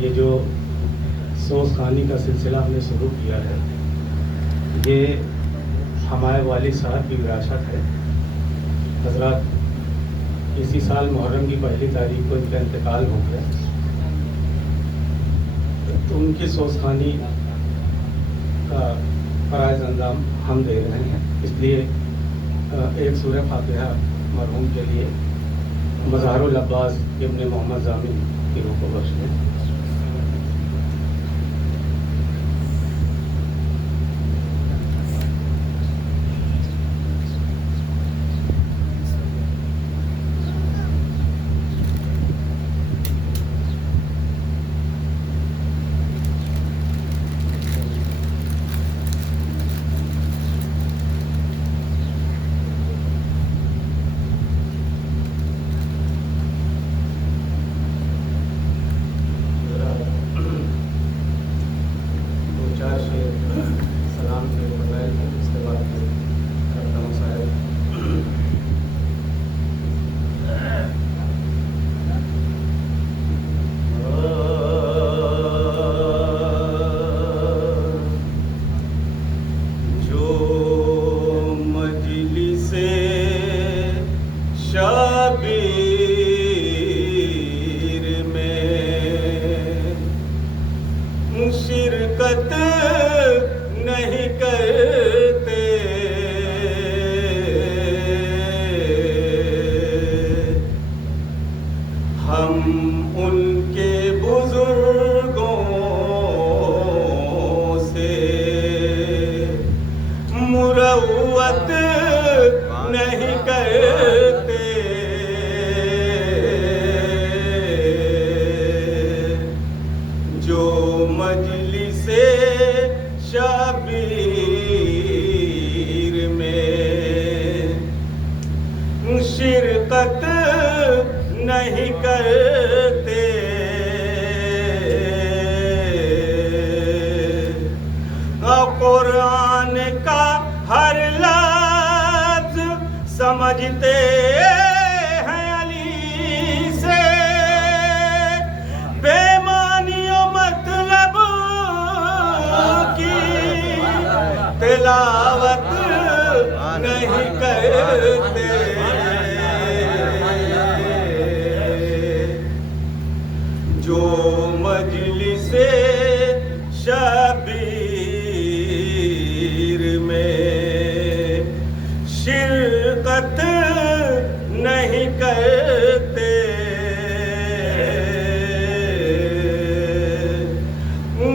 یہ جو سوز خوانی کا سلسلہ ہم نے شروع کیا ہے، یہ ہمارے والد صاحب کی وراثت ہے۔ حضرات اسی سال محرم کی 1 تاریخ کو ان کا انتقال ہو گیا، تو ان کی سوز خوانی کا فرائض انجام ہم دے رہے ہیں۔ اس لیے ایک سورہ فاتحہ مرحوم کے لیے مظہر العباس ابن محمد ضامن کی روح کو بخش دیں۔ شرکت نہیں کرتے ہم ان کے بزرگوں سے مروت نہیں کرتے جو مجلس شبیر میں شرکت نہیں کرتے قرآن کا ہر لفظ سمجھتے ہیں علی سے بے معنی و مطلب کی تلاوت نہیں کرتے جو مجلس شبیر میں شرکت نہیں کرتے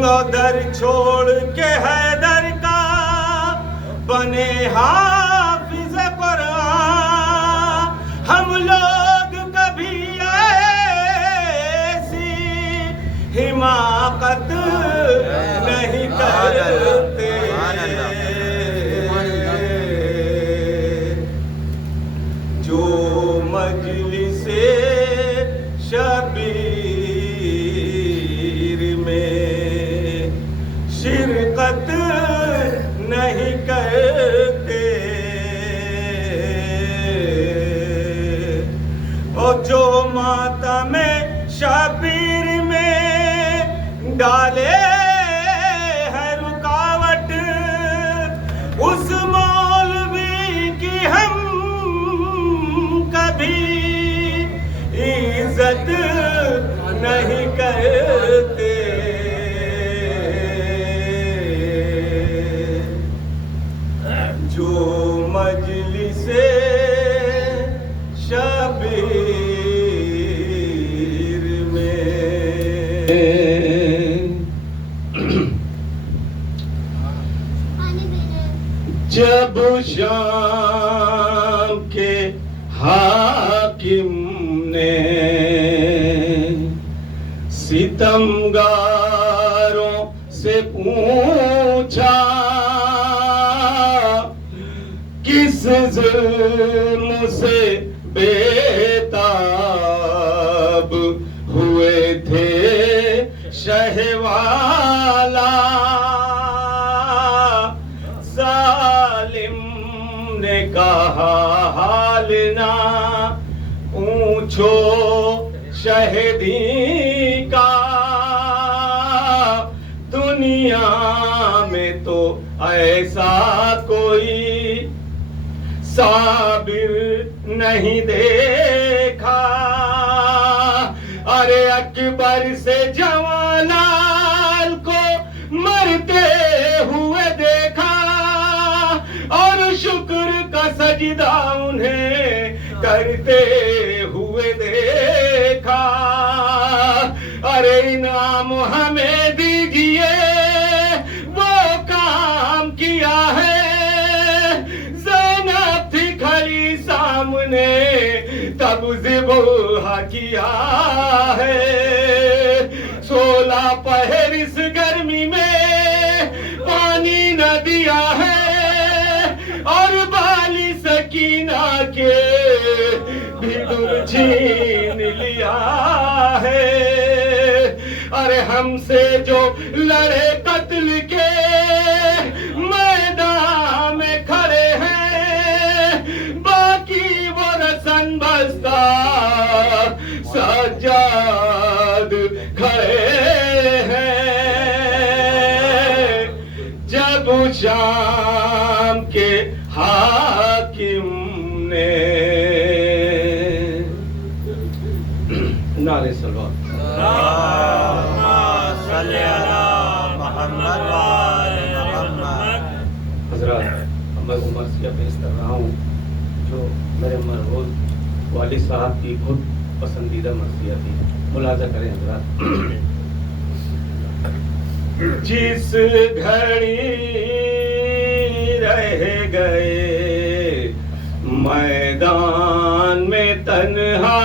ادھر چھوڑ کے حیدر کا بنے حافظ قرآن ہم لوگ کبھی ایسی حماقت نہیں کرتے جو مجلس شبیر میں شرکت نہیں کرتے اور جو ماتم شبیر میں ڈالے ہے رکاوٹ اس مولوی کی ہم کبھی عزت نہیں کرتے جو مجلس شبیر میں جب شام کے حاکم نے ستمگاروں سے پوچھا کس ظلم سے بےتاب ہوئے تھے شہ والا ظالم نے کہا حال نہ پوچھو شہدی کا دنیا میں تو ایسا کوئی صابر نہیں دیکھا. ارے اکبر سے جوانال کو مرتے ہوئے دیکھا اور شکر کا سجدہ انہیں کرتے ہوئے دیکھا. ارے انعام ہمیں دیجیے وہ کام کیا ہے. زینب تھی کھڑی سامنے تب ذبح کیا ہے. 16 پہر اس گرمی میں پانی نہ دیا ہے اور بالی سکینہ کے بھی در چھین لیا ہے. ارے ہم سے جو لڑے قتل کے میدان میں کھڑے ہیں باقی وہ رسن بستہ سجاد کھڑے ہیں. جب شام کے حاکم نے نعرے صلوات حضرات میں وہ مرثیہ پیش کر رہا ہوں جو میرے مرحوم والد صاحب کی خود پسندیدہ مرثیہ تھی. ملاحظہ کریں حضرات. جس گھڑی رہ گئے میدان میں تنہا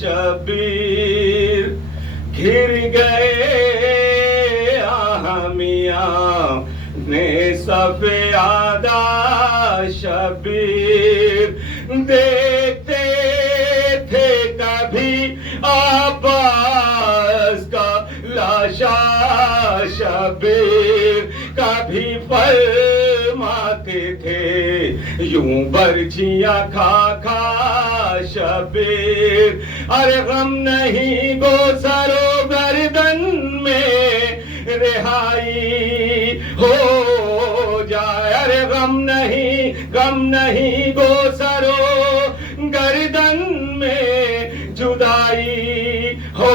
شبیر گھر گئے اہمیاں نے سفیادہ شبیر. دیکھتے تھے کبھی عباس کا لاشا شبیر کبھی فرماتے تھے یوں برچیاں کھا کھا شبیر. ارے غم نہیں گو سر و گردن میں رہائی ہو جائے. ارے غم نہیں گو سر و گردن میں جدائی ہو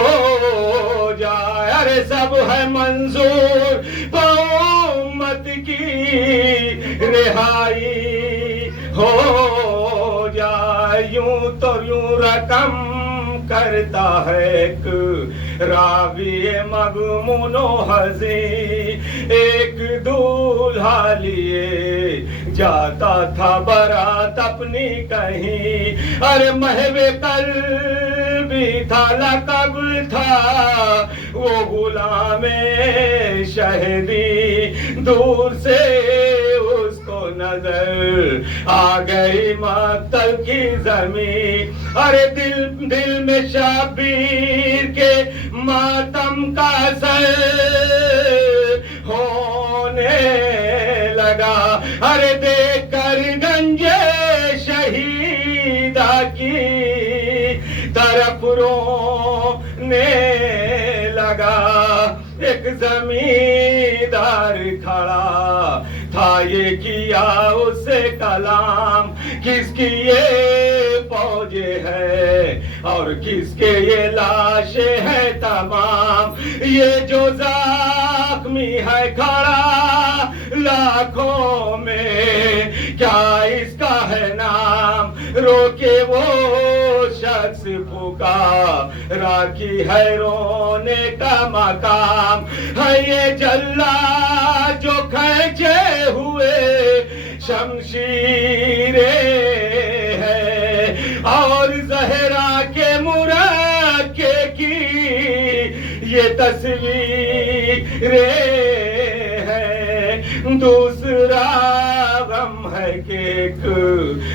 جائے. ارے سب ہے منظور امت کی رہائی ہو جائے. یوں تو یوں رقم کرتا ہے ایک راوی مغمون و حزین ایک دولہا لیے جاتا تھا برات اپنی کہیں. ارے محو قلبی تھا لقب تھا وہ غلام شہدی. دور سے اس کو نظر آ گئی مقتل کی زمین. ارے دل میں شبیر کے ماتم کا اثر ہونے لگا. ارے دیکھ کر گنجے شہیدہ کی طرف رونے لگا. ایک زمیندار کھڑا تھا یہ کیا اس سے کلام کس کی یہ فوجیں ہے اور کس کے یہ لاشیں ہیں تمام. یہ جو زخمی ہے کھڑا لاکھوں میں کیا اس کا ہے نام. روکے وہ شخص پھکا راکی ہے رونے کا مقام. ہے یہ جلاد جو کھینچے ہوئے شمشیریں ہے اور زہرا کے مرکے کی یہ تصویریں ہے. دوسرا غم ہے کہ ایک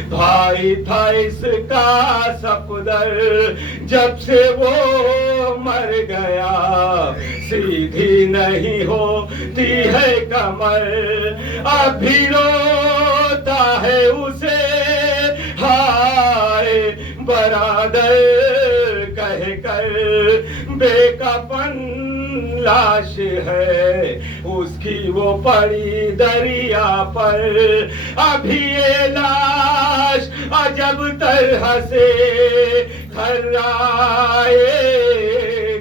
بھائی تھا اس کا صفدر جب سے وہ مر گیا سیدھی نہیں ہوتی ہے کمر. اب بھی روتا ہے اسے ہائے برادر کہہ کر بے کفن لاش ہے اس کی وہ پڑی دریا پر. ابھی یہ لاش عجب طرح سے تھرائے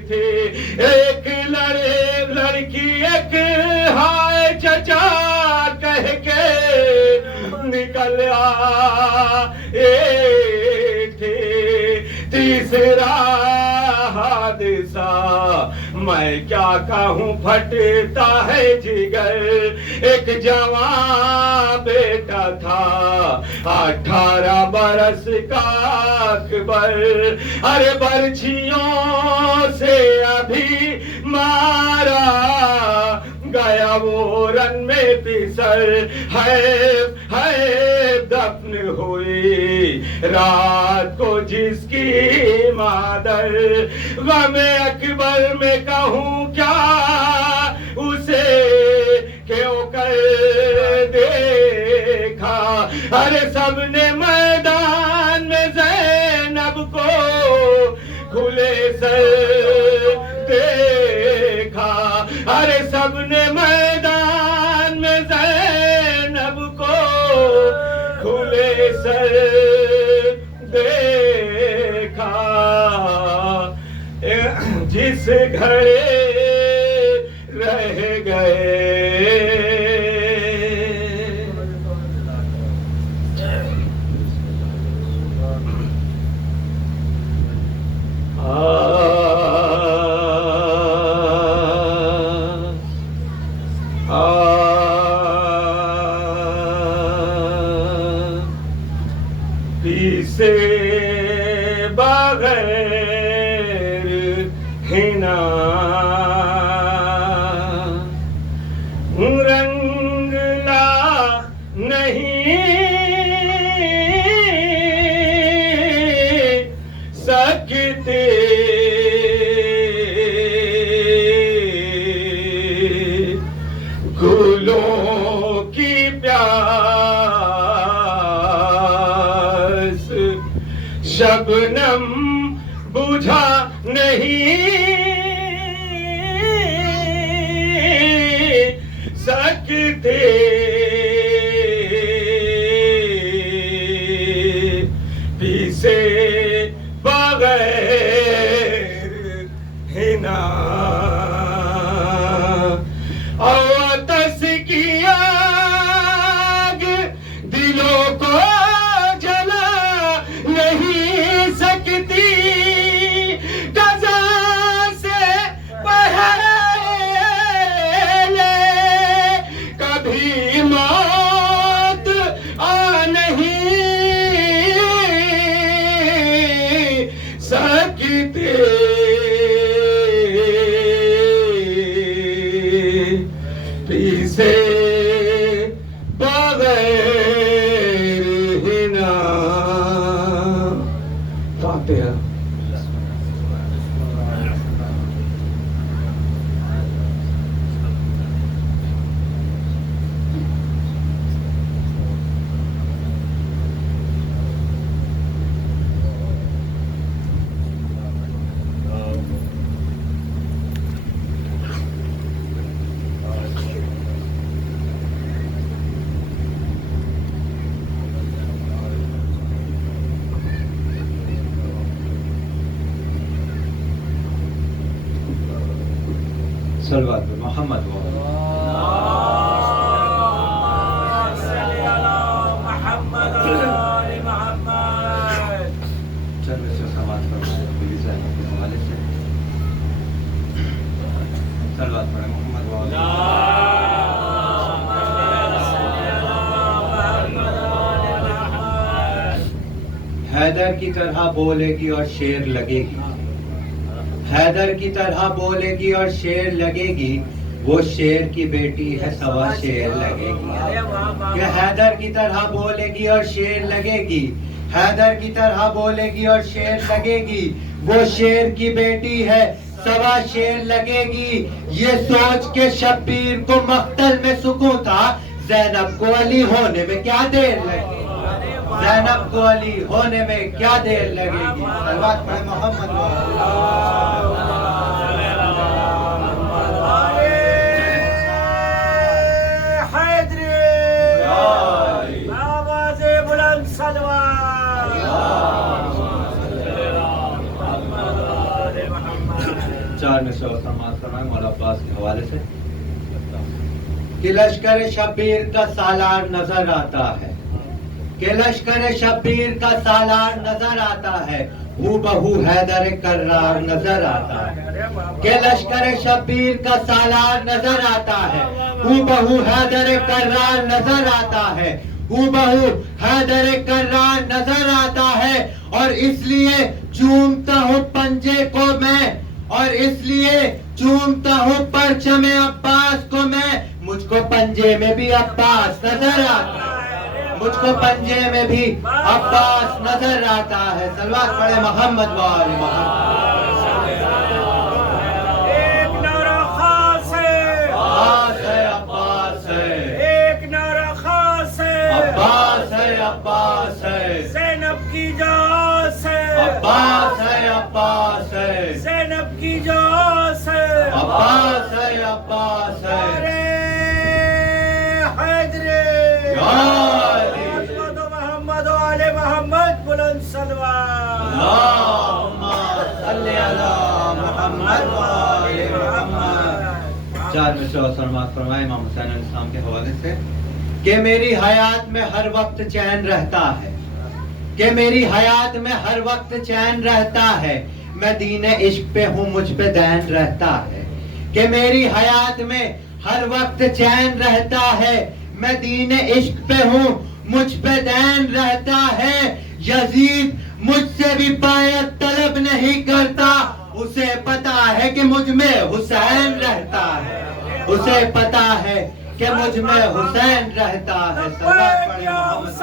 تھے. ایک لڑکی ایک ہائے چچا کہہ کے نکل آئے تھے. تیسرا حادثہ میں کیا کہوں پھٹتا ہے جگر. ایک جوان بیٹا تھا 18 برس کا اکبر. ارے برچھیوں سے ابھی مارا گیا وہ رن میں پسر. ہے دفن ہوئی رات کو جس کی مادر. غم اکبر میں کہوں کیا اسے کیوں کر دیکھا. ارے سب نے میدان میں زینب کو کھلے سر دیکھا. ارے سب نے میدان میں زینب کو کھلے سر دیکھا. جس گھڑے رہ گئے پیسے بغیر ہنا رنگ لا نہیں سکتے. گلوں کی پیاس شبنم بجھا نہیں سکتے. پیسے بغیر ہنا دلوں کو جلا نہیں سکتی. قضا سے پہلے کبھی موت آ نہیں سکتے. پیسے فاتحہ. صلوات محمد حیدر کی طرح بولے گی اور شیر لگے گی. حیدر کی طرح بولے گی اور شیر لگے گی. وہ شیر کی بیٹی ہے سوا شیر لگے گی. کہ حیدر کی طرح بولے گی اور شیر لگے گی. حیدر کی طرح بولے گی اور شیر لگے گی. وہ شیر کی بیٹی ہے سوا شیر لگے گی. یہ سوچ کے شبیر کو مقتل میں سکون تھا زینب کو علی ہونے میں کیا دیر لگے. زینب کو علی ہونے میں کیا دیر لگے گی. صلوات پڑھیں محمد چار میں سے اور سماعت فرمائیں مولا عباس کے حوالے سے کہ لشکر شبیر کا سالار نظر آتا ہے، کہ لشکر شبیر کا سالار نظر آتا ہے، ہو بہو حیدر کرار نظر آتا ہے، کہ لشکر شبیر کا سالار نظر آتا ہے، ہو بہو حیدر کرار نظر آتا ہے، ہو بہو حیدر کرار نظر آتا ہے، اور اس لیے چومتا ہوں پنجے کو میں، اور اس لیے چومتا ہوں پرچم عباس کو میں، مجھ کو پنجے میں بھی عباس نظر آتا ہے، مجھ کو پنجے میں بھی عباس نظر آتا ہے. صلوات پڑھے محمد وآل محمد. ایک نعرہ خاص ہے، عباس ہے، عباس ہے، ایک نعرہ خاص ہے، عباس ہے، عباس ہے، زینب کی جاس ہے، عباس ہے، عباس ہے، زینب کی جاس ہے، عباس ہے، عباس ہے. ارے حیدر محمد و محمد و آل محمد بلند صلوات. اللہم صلی علی محمد وآل محمد. چار میں سے اور سلامت فرمائے امام حسین علیہ السلام کے حوالے سے کہ میری حیات میں ہر وقت چین رہتا ہے، کہ میری حیات میں ہر وقت چین رہتا ہے، میں دین عشق پہ ہوں مجھ پہ دین رہتا ہے، کہ میری حیات میں ہر وقت چین رہتا ہے، میں دین عشق پہ ہوں مجھ پہ دین رہتا ہے. یزید مجھ سے بھی بیعت طلب نہیں کرتا، اسے پتا ہے کہ مجھ میں حسین رہتا ہے، اسے پتا ہے کہ مجھ میں حسین رہتا ہے. صلوات پڑھیں محمد.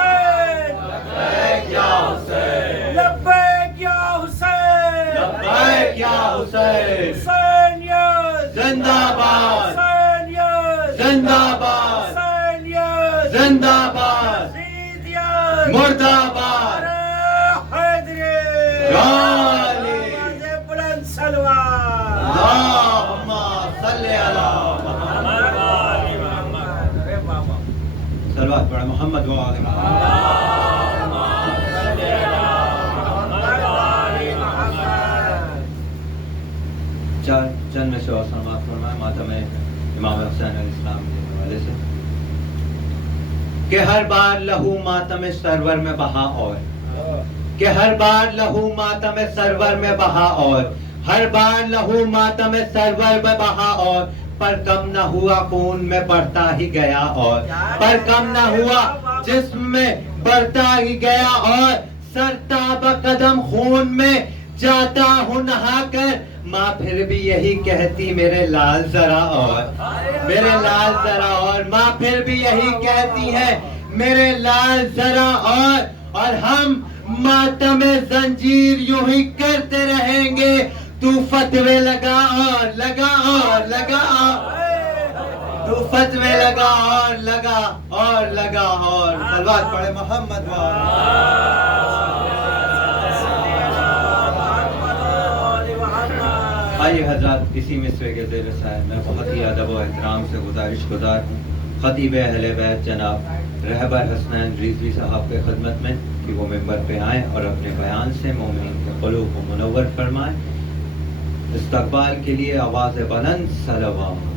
لبیک یا حسین، لبیک یا حسین، لبیک یا حسین، حسین یز، زندہ باد، حسین یز، زندہ باد، حسین یز، زندہ باد، یزید یز، مرد آباد. ارے حیدر علی. آواز بلند صلوات. اللہم صلی علی محمد. صلوات پڑھیں محمد وآل محمد. چند میں سے اور سلامت فرمائے ماتم امام حسین علیہ السلام کے حوالے سے کہ ہر بار لہو ماتم سرور میں بہا اور، کہ ہر بار لہو ماتم سرور میں بہا اور، ہر بار لہو ماتم سرور میں بہا اور، پر کم نہ ہوا خون میں بڑھتا ہی گیا اور، پر کم نہ ہوا جسم میں بڑھتا ہی گیا اور، سرتاب قدم خون میں جاتا ہوں نہا کر، ماں پھر بھی یہی کہتی میرے لال ذرا اور، میرے لال ذرا اور، ماں پھر بھی یہی کہتی ہے میرے لال ذرا اور ہم ماتم زنجیر یوں ہی کرتے رہیں گے. تو فتوے لگا اور لگا اور لگا اور، تو فتوے لگا اور لگا اور لگا اور. صلوات پڑھے محمد آئیے حضرات اسی مصرے کے زیر سایہ میں بہت ہی ادب و احترام سے گزارش گزار ہوں خطیب اہل بیت جناب رہبر حسنین رضوی صاحب کے خدمت میں کہ وہ ممبر پہ آئیں اور اپنے بیان سے مومنین کے قلوب کو منور فرمائیں. استقبال کے لیے آواز بلند صلوات.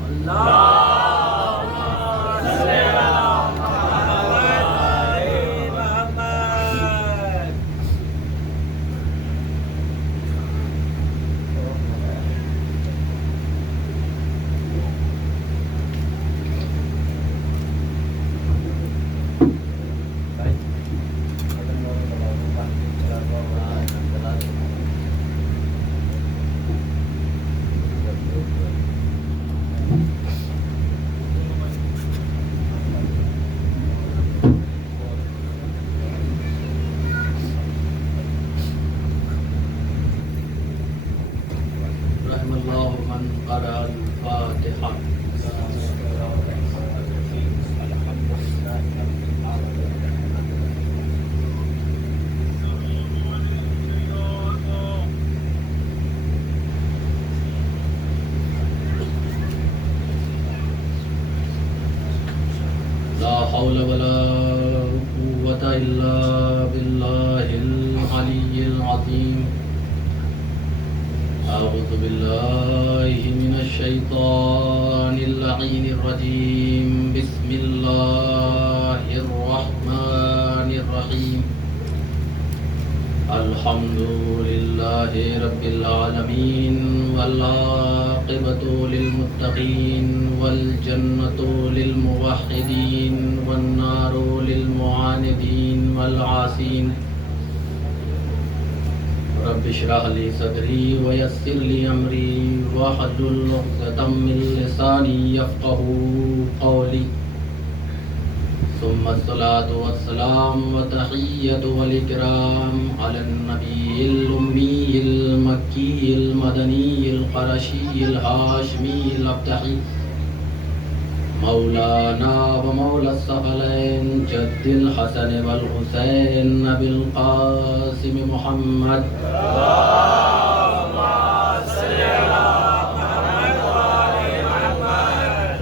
لا حول ولا قوة إلا بالله العلي العظيم. أعوذ بالله الشيطان اللعين الرجيم. بسم الله الرحمن الرحيم. الحمد لله رب العالمين والعاقبة للمتقين والجنة للموحدين والنار للمعاندين والعاصين. رب اشرح لي صدري ويسر لي أمري واحلل عقدة من لساني يفقهوا قولي. ثم الصلاة والسلام وتحية والإكرام على النبي الأمي المكي المدني القرشي الهاشمي الأبتحي مولانا ومولى الثقلين جد الحسن والحسين أبي القاسم محمد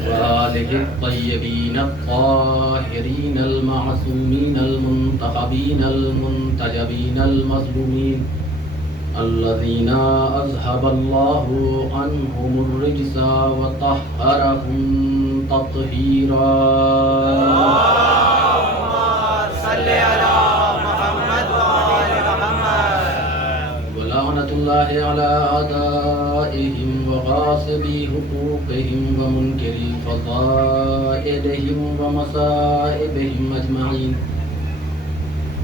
وآله الطيبين الطاهرين المعصومين المنتخبين المنتجبين المظلومين الذين أذهب الله عنهم الرجس وطهرهم تطهيرا. ولعنة الله على أعدائهم وغاصبي حقوقهم ومنكري فضائلهم ومصائبهم أجمعين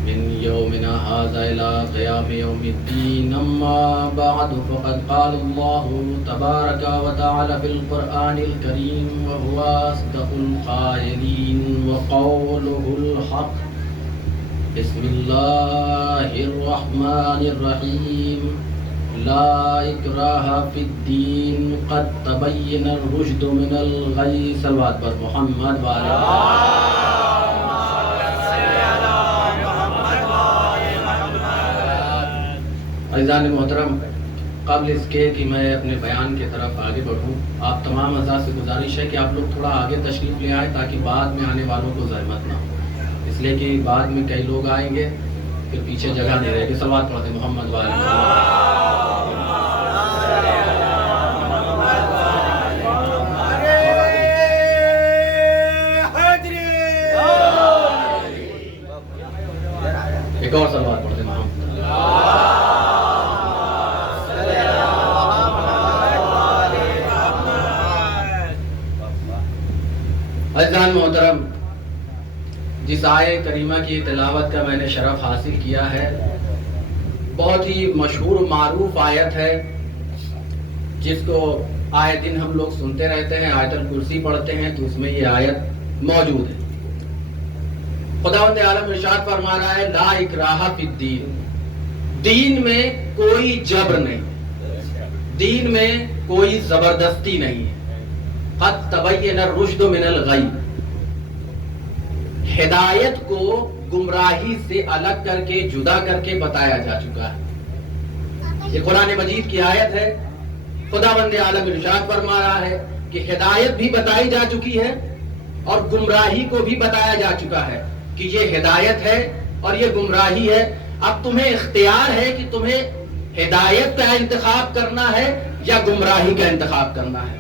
من يومنا هذا إلى قيام يوم الدين. أما بعد فقد قال الله تبارك وتعالى في القرآن الكريم وهو أصدق القائلين وقوله الحق. بسم الله الرحمن الرحيم. لا إكراه في الدين قد تبين الرشد من الغي. صلوات پر محمد وعلى عزیزان محترم، قبل اس کے کہ میں اپنے بیان کی طرف آگے بڑھوں، آپ تمام حضرات سے گزارش ہے کہ آپ لوگ تھوڑا آگے تشریف لے آئیں تاکہ بعد میں آنے والوں کو زحمت نہ ہو، اس لیے کہ بعد میں کئی لوگ آئیں گے پھر پیچھے جگہ نہیں رہے گی. صلوات پڑھتے محمد وعلیہ ایک اور صلوات پڑھتے محمد. عزیزان محترم، جس آیے کریمہ کی تلاوت کا میں نے شرف حاصل کیا ہے، بہت ہی مشہور و معروف آیت ہے جس کو آئے دن ہم لوگ سنتے رہتے ہیں. آیت الکرسی پڑھتے ہیں تو اس میں یہ آیت موجود ہے. خداوند عالم ارشاد فرما رہا ہے لا اکراہ فی الدین. دین میں کوئی جبر نہیں، دین میں کوئی زبردستی نہیں ہے. قد تبین الرشد من الغی. ہدایت کو گمراہی سے الگ کر کے جدا کر کے بتایا جا چکا ہے. یہ قرآن مجید کی آیت ہے. خداوند عالم ارشاد فرما رہا ہے کہ ہدایت بھی بتائی جا چکی ہے اور گمراہی کو بھی بتایا جا چکا ہے کہ یہ ہدایت ہے اور یہ گمراہی ہے. اب تمہیں اختیار ہے کہ تمہیں ہدایت کا انتخاب کرنا ہے یا گمراہی کا انتخاب کرنا ہے.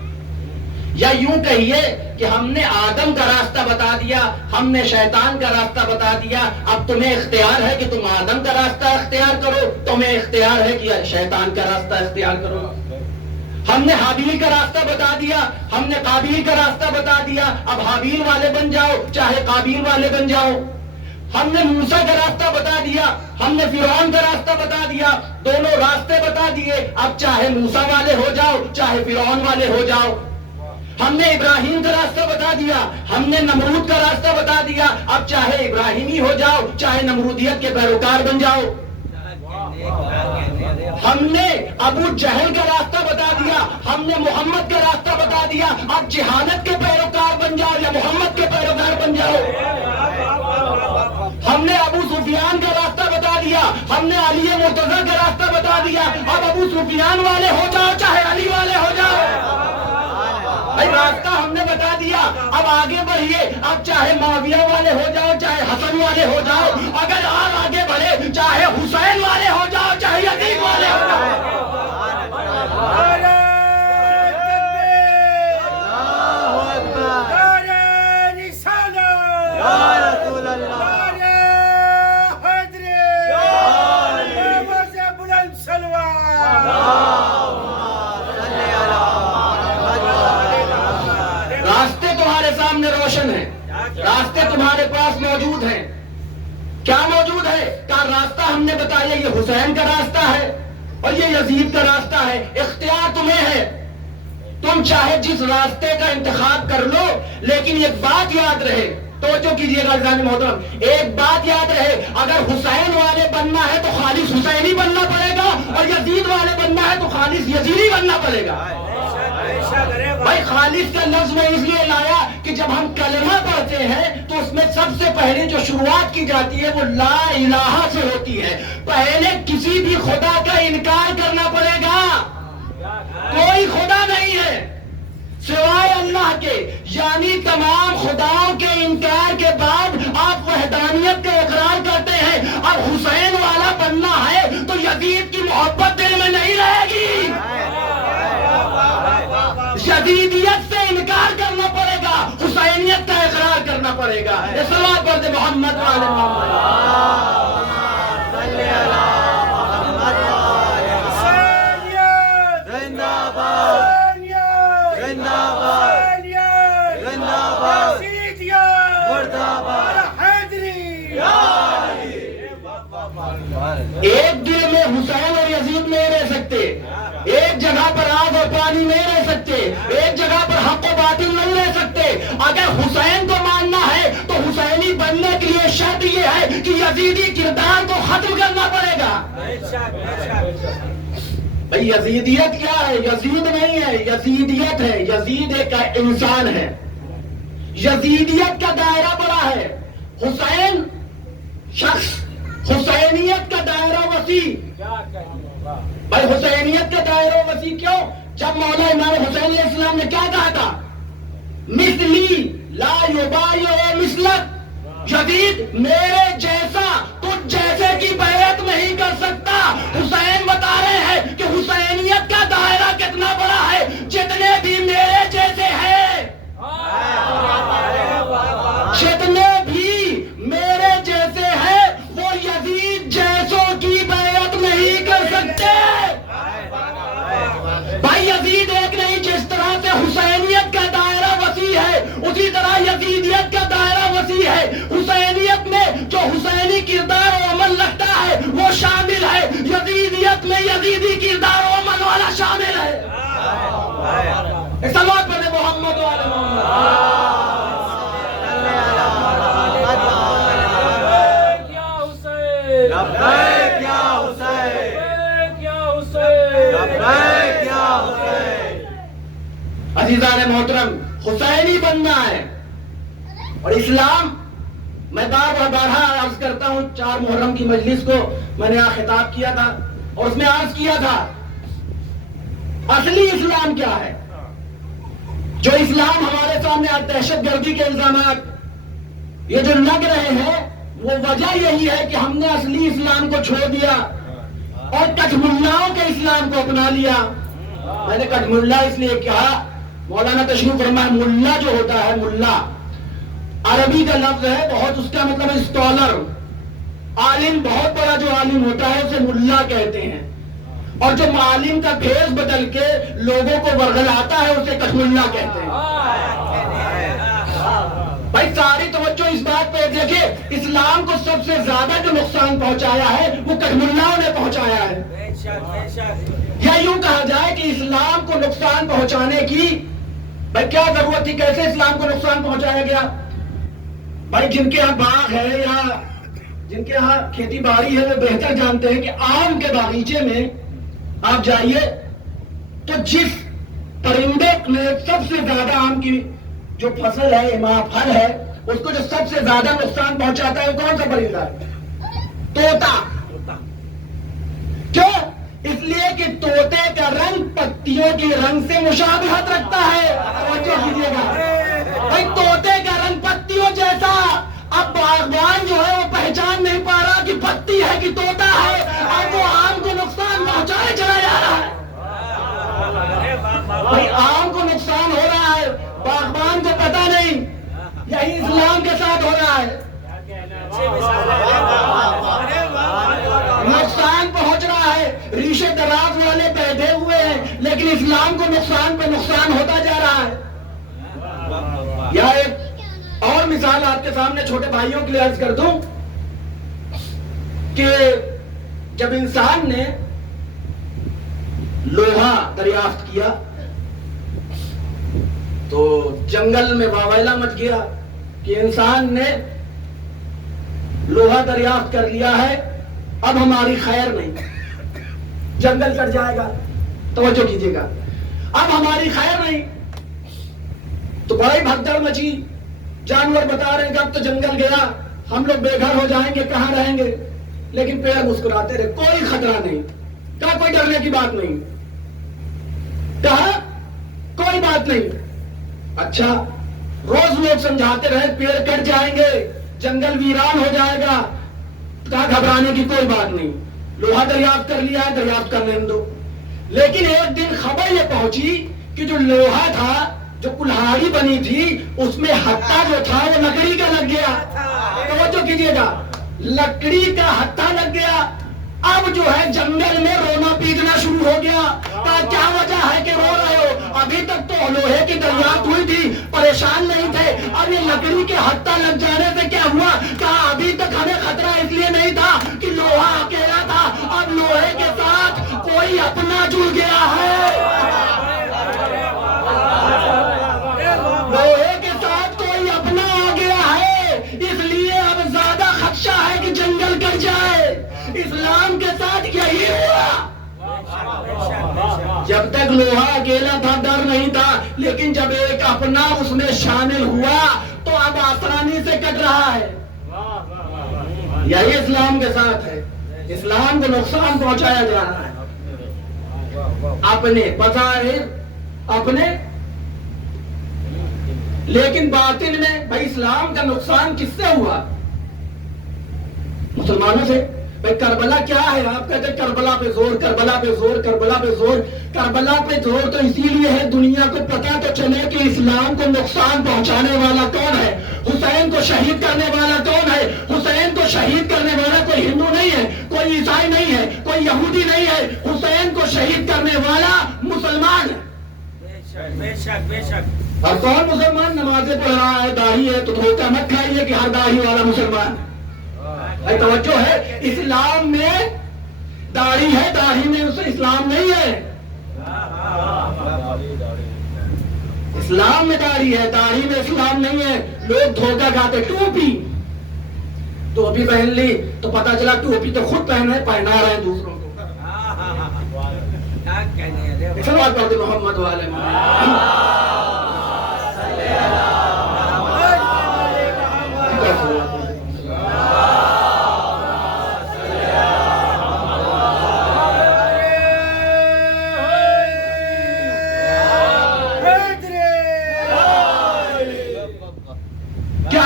یا یوں کہیے کہ ہم نے آدم کا راستہ بتا دیا، ہم نے شیطان کا راستہ بتا دیا، اب تمہیں اختیار ہے کہ تم آدم کا راستہ اختیار کرو، تمہیں اختیار ہے کہ شیطان کا راستہ اختیار کرو. ہم نے حابیل کا راستہ بتا دیا، ہم نے قابیل کا راستہ بتا دیا، اب حابیل والے بن جاؤ چاہے قابیل والے بن جاؤ. ہم نے موسیٰ کا راستہ بتا دیا، ہم نے فرعون کا راستہ بتا دیا، دونوں راستے بتا دیے، اب چاہے موسیٰ والے ہو جاؤ چاہے فرعون والے ہو جاؤ. ہم نے ابراہیم کا راستہ بتا دیا، ہم نے نمرود کا راستہ بتا دیا، اب چاہے ابراہیمی ہو جاؤ چاہے نمرودیت کے پیروکار بن جاؤ. ہم نے ابو جہل کا راستہ بتا دیا، ہم نے محمد کا راستہ بتا دیا، اب جہالت کے پیروکار بن جاؤ یا محمد کے پیروکار بن جاؤ. ہم نے ابو سفیان کا راستہ بتا دیا، ہم نے علی مرتضیٰ کا راستہ بتا دیا، اب ابو سفیان والے ہو جاؤ چاہے علی والے ہو جاؤ. راستہ ہم نے بتا دیا، اب آگے بڑھیے، اب چاہے معاویہ والے ہو جاؤ چاہے حسن والے ہو جاؤ، اگر آپ آگے بڑھے چاہے حسین والے ہو جاؤ چاہے یزید والے ہو جاؤ. روشن ہیں، راستے تمہارے پاس موجود ہیں۔ کیا موجود ہے؟ کہا راستہ ہم نے بتایا یہ حسین کا راستہ ہے اور یہ یزید کا راستہ ہے، اختیار تمہیں ہے، تم چاہے جس راستے کا انتخاب کر لو، لیکن ایک بات یاد رہے، توجہ کیجیے گا عزیزان محترم، ایک بات یاد رہے، اگر حسین والے بننا ہے تو خالص حسینی بننا پڑے گا، اور یزید والے بننا ہے تو خالص یزیدی بننا پڑے گا۔ بھائی خالص کا لفظ میں اس لیے لایا کہ جب ہم کلمہ پڑھتے ہیں تو اس میں سب سے پہلے جو شروعات کی جاتی ہے وہ لا الہ سے ہوتی ہے، پہلے کسی بھی خدا کا انکار کرنا پڑے گا، کوئی خدا نہیں ہے سوائے اللہ کے، یعنی تمام خداؤں کے انکار کے بعد آپ وحدانیت کا اقرار کرتے ہیں۔ اب حسین والا بننا ہے تو یزید کی محبت دل میں نہیں رہے گی، یزیدیت سے انکار کرنا پڑے گا، حسینیت کا اقرار کرنا پڑے گا۔ یہ صلوات پڑھتے محمد وعلی محمد۔ ایک دل میں حسین اور یزید نہیں رہ سکتے، ایک جگہ پر آگ اور پانی نہیں رہ سکتے، ایک جگہ پر حق و باطل نہیں رہ سکتے۔ اگر حسین کو ماننا ہے تو حسینی بننے کے لیے شرط یہ ہے کہ یزیدی کردار کو ختم کرنا پڑے گا۔ بھئی یزیدیت کیا ہے؟ یزید نہیں ہے، یزیدیت ہے، یزید ایک انسان ہے، یزیدیت کا دائرہ بڑا ہے، حسین شخص، حسینیت کا دائرہ وسیع۔ بھائی حسینیت کا دائرہ وسیع کیوں؟ جب مولا امام حسین علیہ السلام نے کیا کہا تھا؟ مثلی لا یبایع مثلک، یزید میرے جیسا تجھ جیسے کی بیعت نہیں کر سکتا۔ حسین بتا رہے ہیں کہ حسینیت کا دائرہ کتنا بڑا ہے، جتنے بھی میرے جیسے ہیں، جتنے بھی میرے جیسے ہیں وہ یزید جیسوں کی بیعت نہیں کر سکتے۔ بھائی یزید ایک نہیں، جس طرح سے حسینیت کا دائرہ وسیع ہے اسی طرح یزیدیت کا دائرہ وسیع ہے۔ حسینیت میں جو حسینی کردار و عمل رکھتا ہے وہ شامل ہے، یزیدیت میں یزیدی کردار و عمل والا شامل ہے۔ صلوات پڑھیں محمد وعلی محمد۔ عزیزان محترم، حسینی بننا ہے، اور اسلام، میں بار بارہا عرض کرتا ہوں، 4 محرم کی مجلس کو میں نے خطاب کیا تھا اور اس میں عرض کیا تھا اصلی اسلام کیا ہے۔ جو اسلام ہمارے سامنے آج دہشت گردی کے الزامات یہ جو لگ رہے ہیں وہ وجہ یہی ہے کہ ہم نے اصلی اسلام کو چھوڑ دیا اور کچھ ملاؤں کے اسلام کو اپنا لیا۔ میں نے کچھ ملا اس لیے کہا، مولانا تشریف فرمائے، ملا جو ہوتا ہے، ملا عربی کا لفظ ہے، بہت اس کا مطلب ہے اسکالر، عالم، بہت بڑا جو عالم ہوتا ہے اسے ملا کہتے ہیں، اور جو معالم کا بھیس بدل کے لوگوں کو ورغلاتا ہے اسے کچھ ملا کہتے ہیں۔ بھائی ساری توجہ اس بات پہ دیکھیں، اسلام کو سب سے زیادہ جو نقصان پہنچایا ہے وہ کچھ ملاؤں نے پہنچایا ہے، یا یوں کہا جائے کہ اسلام کو نقصان پہنچانے کی بھائی کیا ضرورت تھی، کیسے اسلام کو نقصان پہنچایا گیا؟ بھائی جن کے ہاں باغ ہے یا جن کے ہاں کھیتی باڑی ہے وہ بہتر جانتے ہیں کہ آم کے باغیچے میں آپ جائیے تو جس پرندے میں سب سے زیادہ آم کی جو فصل ہے، پھل ہے، اس کو جو سب سے زیادہ نقصان پہنچاتا ہے وہ کون سا پرندہ ہے؟ طوطا۔ کیوں؟ اس لیے کہ طوطے کا رنگ پتیوں کے رنگ سے مشابہت رکھتا ہے۔ توجہ کیجیے گا بھائی، طوطے کا رنگ پتیوں جیسا۔ اب باغبان جو ہے وہ پہچان نہیں پا رہا کہ پتی ہے کہ طوطا ہے، اور وہ آم کو نقصان پہنچائے چلا جا رہا ہے۔ بھائی آم کو نقصان ہو رہا ہے، باغبان کو پتہ نہیں، یہی اسلام کے ساتھ ہو رہا ہے، نقصان پہنچ رہا ہے۔ ریشے دراز والے بیٹھے ہوئے ہیں لیکن اسلام کو نقصان پہ نقصان ہوتا جا رہا ہے۔ یا ایک مثال آپ کے سامنے چھوٹے بھائیوں کے لیے عرض کر دوں کہ جب انسان نے لوہا دریافت کیا تو جنگل میں واویلا مچ گیا کہ انسان نے لوہا دریافت کر لیا ہے، اب ہماری خیر نہیں، جنگل کٹ جائے گا، توجہ کیجیے گا، اب ہماری خیر نہیں، تو بڑی بھگدڑ مچی، جانور بتا رہے ہیں کہ اب تو جنگل گیا، ہم لوگ بے گھر ہو جائیں گے، کہاں رہیں گے؟ لیکن پیڑ مسکراتے رہے، کوئی خطرہ نہیں، کہا کوئی ڈرنے کی بات نہیں، کہا کوئی بات نہیں۔ اچھا روز لوگ سمجھاتے رہے پیڑ کٹ جائیں گے، جنگل ویران ہو جائے گا، کہا گھبرانے کی کوئی بات نہیں، لوہا دریافت کر لیا ہے، دریافت کرنے دو۔ لیکن ایک دن خبر یہ پہنچی کہ جو لوہا تھا، جو کلہاڑی بنی تھی، اس میں ہتھا جو تھا وہ لکڑی کا لگ گیا۔ توجہ کیجیے گا، لکڑی کا ہتھا لگ گیا۔ اب جو ہے جنگل میں رونا پیٹنا شروع ہو گیا۔ کہا کیا وجہ ہے کہ رو رہے ہو؟ ابھی تک تو لوہے کی دریافت ہوئی تھی، پریشان نہیں تھے، اب یہ لکڑی کے ہتھا لگ جانے سے کیا ہوا؟ کہا ابھی تک ہمیں خطرہ اس لیے نہیں تھا کہ لوہا اکیلا تھا، اب لوہے کے ساتھ کوئی اپنا جڑ گیا ہے، لوہے کے ساتھ کوئی اپنا آ گیا ہے، اس لیے اب زیادہ خدشہ ہے کہ جنگل کٹ جائے۔ اسلام کے ساتھ یہی ہوا، جب تک لوہا اکیلا تھا ڈر نہیں تھا، لیکن جب ایک اپنا اس میں شامل ہوا تو اب آسانی سے کٹ رہا ہے۔ یہی اسلام کے ساتھ ہے، اسلام کو نقصان پہنچایا جا رہا ہے اپنے بظاہر اپنے، لیکن باطن میں بھائی اسلام کا نقصان کس سے ہوا؟ مسلمانوں سے۔ بھائی کربلا کیا ہے؟ آپ کہتے ہیں کربلا پہ زور، کربلا پہ زور، کربلا پہ زور۔ کربلا پہ زور تو اسی لیے ہے دنیا کو پتہ تو چلے کہ اسلام کو نقصان پہنچانے والا کون ہے، حسین کو شہید کرنے والا کون ہے۔ حسین کو شہید کرنے والا کوئی ہندو نہیں ہے، کوئی عیسائی نہیں ہے، کوئی یہودی نہیں ہے، حسین کو شہید کرنے والا مسلمان ہے۔ بے شک بے شک۔ اور کون مسلمان نمازیں پڑھ رہا ہے، داڑھی ہے، تو دھوکہ مت کھائیے کہ ہر داڑھی والا مسلمان ہے۔ بھائی توجہ ہے، اسلام میں داڑھی ہے، داڑھی میں اسے اسلام نہیں ہے۔ اسلام میں داڑھی ہے، داڑھی میں اسلام نہیں ہے۔ لوگ دھوکہ کھاتے، ٹوپی پہن لی تو پتا چلا ٹوپی تو خود پہنا رہے ہیں دوسروں کو۔ سلوات پڑھ دیں محمد والے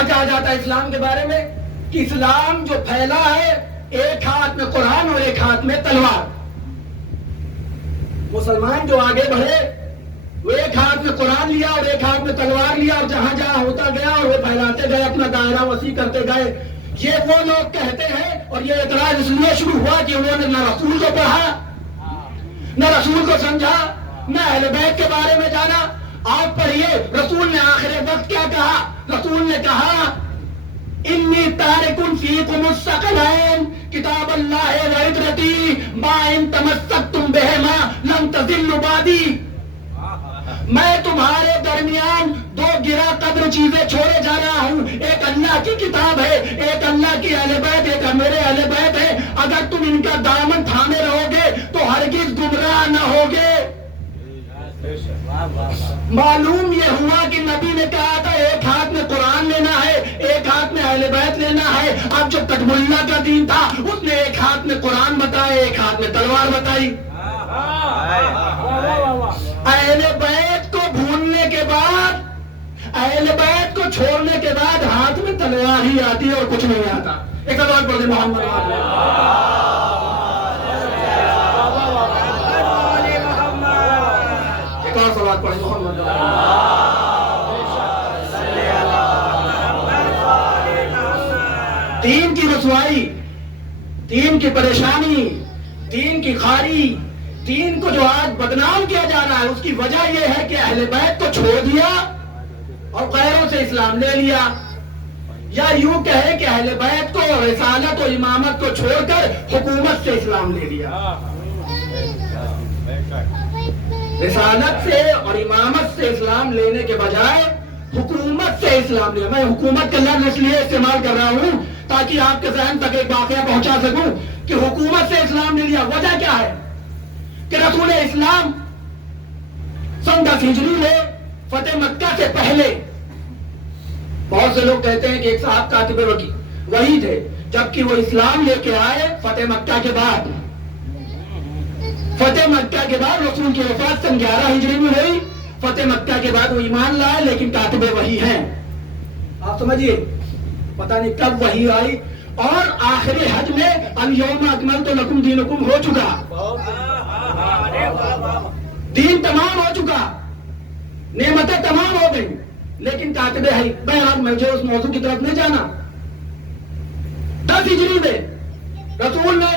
کہا جاتا ہے اسلام کے بارے میں کہ اسلام جو پھیلا ہے، ایک ہاتھ میں قرآن اور ایک ہاتھ میں تلوار۔ مسلمان جو آگے بڑھے وہ ایک ہاتھ میں قرآن لیا اور ایک ہاتھ میں تلوار لیا، اور جہاں جہاں ہوتا گیا اور وہ پھیلاتے گئے، اپنا دائرہ وسیع کرتے گئے۔ یہ وہ لوگ کہتے ہیں، اور یہ اعتراض اس لیے شروع ہوا کہ انہوں نے نہ رسول کو پڑھا، نہ رسول کو سمجھا، نہ اہل بیت کے بارے میں جانا۔ آپ پڑھیے رسول نے آخر وقت کیا کہا؟ رسول نے کہا انی تارکن فیکم الثقلین کتاب اللہ و عبرتی ما ان تمسکتم بہما لن تضلوا بعدی۔ میں تمہارے درمیان دو گرا قدر چیزیں چھوڑے جا رہا ہوں، ایک اللہ کی کتاب ہے، ایک اللہ کی اہل بیت، ایک میرے اہل بیت ہے۔ اگر تم ان کا دامن تھامے رہو گے تو ہرگز گمراہ نہ ہوگے۔ معلوم یہ ہوا کہ نبی نے کہا تھا ایک ہاتھ میں قرآن لینا ہے، ایک ہاتھ میں اہل بیت لینا ہے۔ اب جو کٹب اللہ کا دین تھا اس نے ایک ہاتھ میں قرآن بتایا، ایک ہاتھ میں تلوار بتائی۔ اہل بیت کو بھولنے کے بعد، اہل بیت کو چھوڑنے کے بعد ہاتھ میں تلوار ہی آتی ہے اور کچھ نہیں آتا۔ ایک اور پڑھ دیں محمد۔ پڑھیں محمد۔ دین کی رسوائی، دین کی پریشانی، دین کی خاری، دین کو جو آج بدنام کیا جا رہا ہے، اس کی وجہ یہ ہے کہ اہل بیت کو چھوڑ دیا اور غیروں سے اسلام لے لیا۔ یا یوں کہے کہ اہل بیت کو رسالت و امامت کو چھوڑ کر حکومت سے اسلام لے لیا. رسالت سے اور امامت سے اسلام لینے کے بجائے حکومت سے اسلام لیا. میں حکومت کا لفظ اس لیے استعمال کر رہا ہوں تاکہ آپ کے ذہن تک ایک واقعہ پہنچا سکوں کہ حکومت سے اسلام لے لیا. وجہ کیا ہے کہ رسول اسلام سن 10 ہجری میں فتح مکہ سے پہلے، بہت سے لوگ کہتے ہیں کہ ایک صاحب کاتب وحی تھے، جبکہ وہ اسلام لے کے آئے فتح مکہ کے بعد. فتح مکہ کے بعد رسول کی وفات سن 11 ہجری میں ہوئی. فتح مکہ کے بعد وہ ایمان لائے لیکن کاتب وحی ہیں. آپ سمجھیے پتہ نہیں کب وحی آئی. اور آخری حج میں الیوم اکملت لکم دینکم ہو چکا، دین تمام ہو چکا، نعمتیں تمام ہو گئی، لیکن کاتب ہے. بہرحال مجھے اس موضوع کی طرف نہیں جانا. 10 ہجری میں رسول نے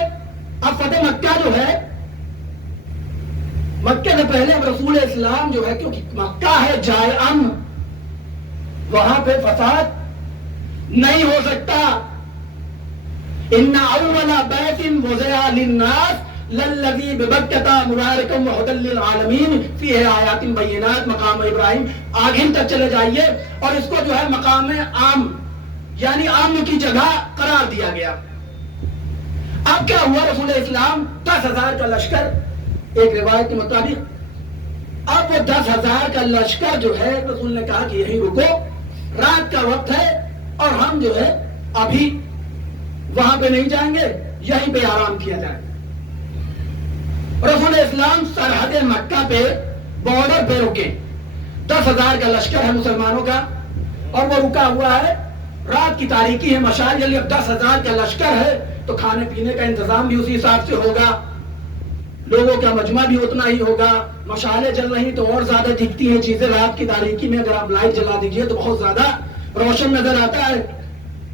اب فتح مکہ جو ہے، مکہ سے پہلے اب رسول اسلام جو ہے، کیونکہ مکہ ہے جائے امن، وہاں پہ فساد نہیں ہو سکتا. ان اول بیت وضع للناس للذی ببکۃ مبارکا وہدی للعالمین فیہ آیات بینات مقام ابراہیم. آگے تک چلے جائیے اور اس کو جو ہے مقام عام یعنی امن کی جگہ قرار دیا گیا. اب کیا ہوا؟ رسول اسلام 10,000 کا لشکر، ایک روایت کے مطابق. اب وہ 10,000 کا لشکر جو ہے رسول نے کہا کہ یہیں رکو، رات کا وقت ہے اور ہم جو ہے ابھی وہاں پہ نہیں جائیں گے، یہیں پہ آرام کیا جائے. رسول اسلام سرحد مکہ پہ بارڈر پہ رکے. 10,000 کا لشکر ہے مسلمانوں کا اور وہ رکا ہوا ہے. رات کی تاریکی ہے، مشال جلی. اب 10,000 کا لشکر ہے تو کھانے پینے کا انتظام بھی اسی حساب سے ہوگا، لوگوں کا مجمع بھی اتنا ہی ہوگا. مشالیں جل رہی تو اور زیادہ دکھتی ہیں چیزیں رات کی تاریکی میں. اگر آپ لائٹ جلا دیجئے تو بہت زیادہ روشن نظر آتا ہے.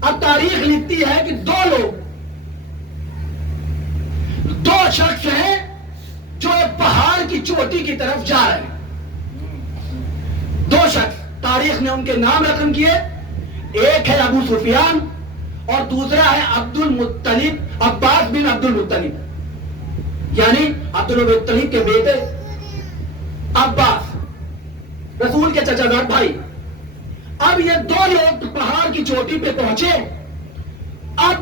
اب تاریخ لکھتی ہے کہ دو شخص ہیں جو ایک پہاڑ کی چوٹی کی طرف جا رہے ہیں. 2 شخص تاریخ نے ان کے نام رقم کیے. ایک ہے ابو سفیان اور دوسرا ہے عبد المطلب، عباس بن عبد المطلب، یعنی عبد المطلب کے بیٹے عباس، رسول کے چچا زاد بھائی. اب یہ 2 لوگ پہاڑ کی چوٹی پہ پہنچے. اب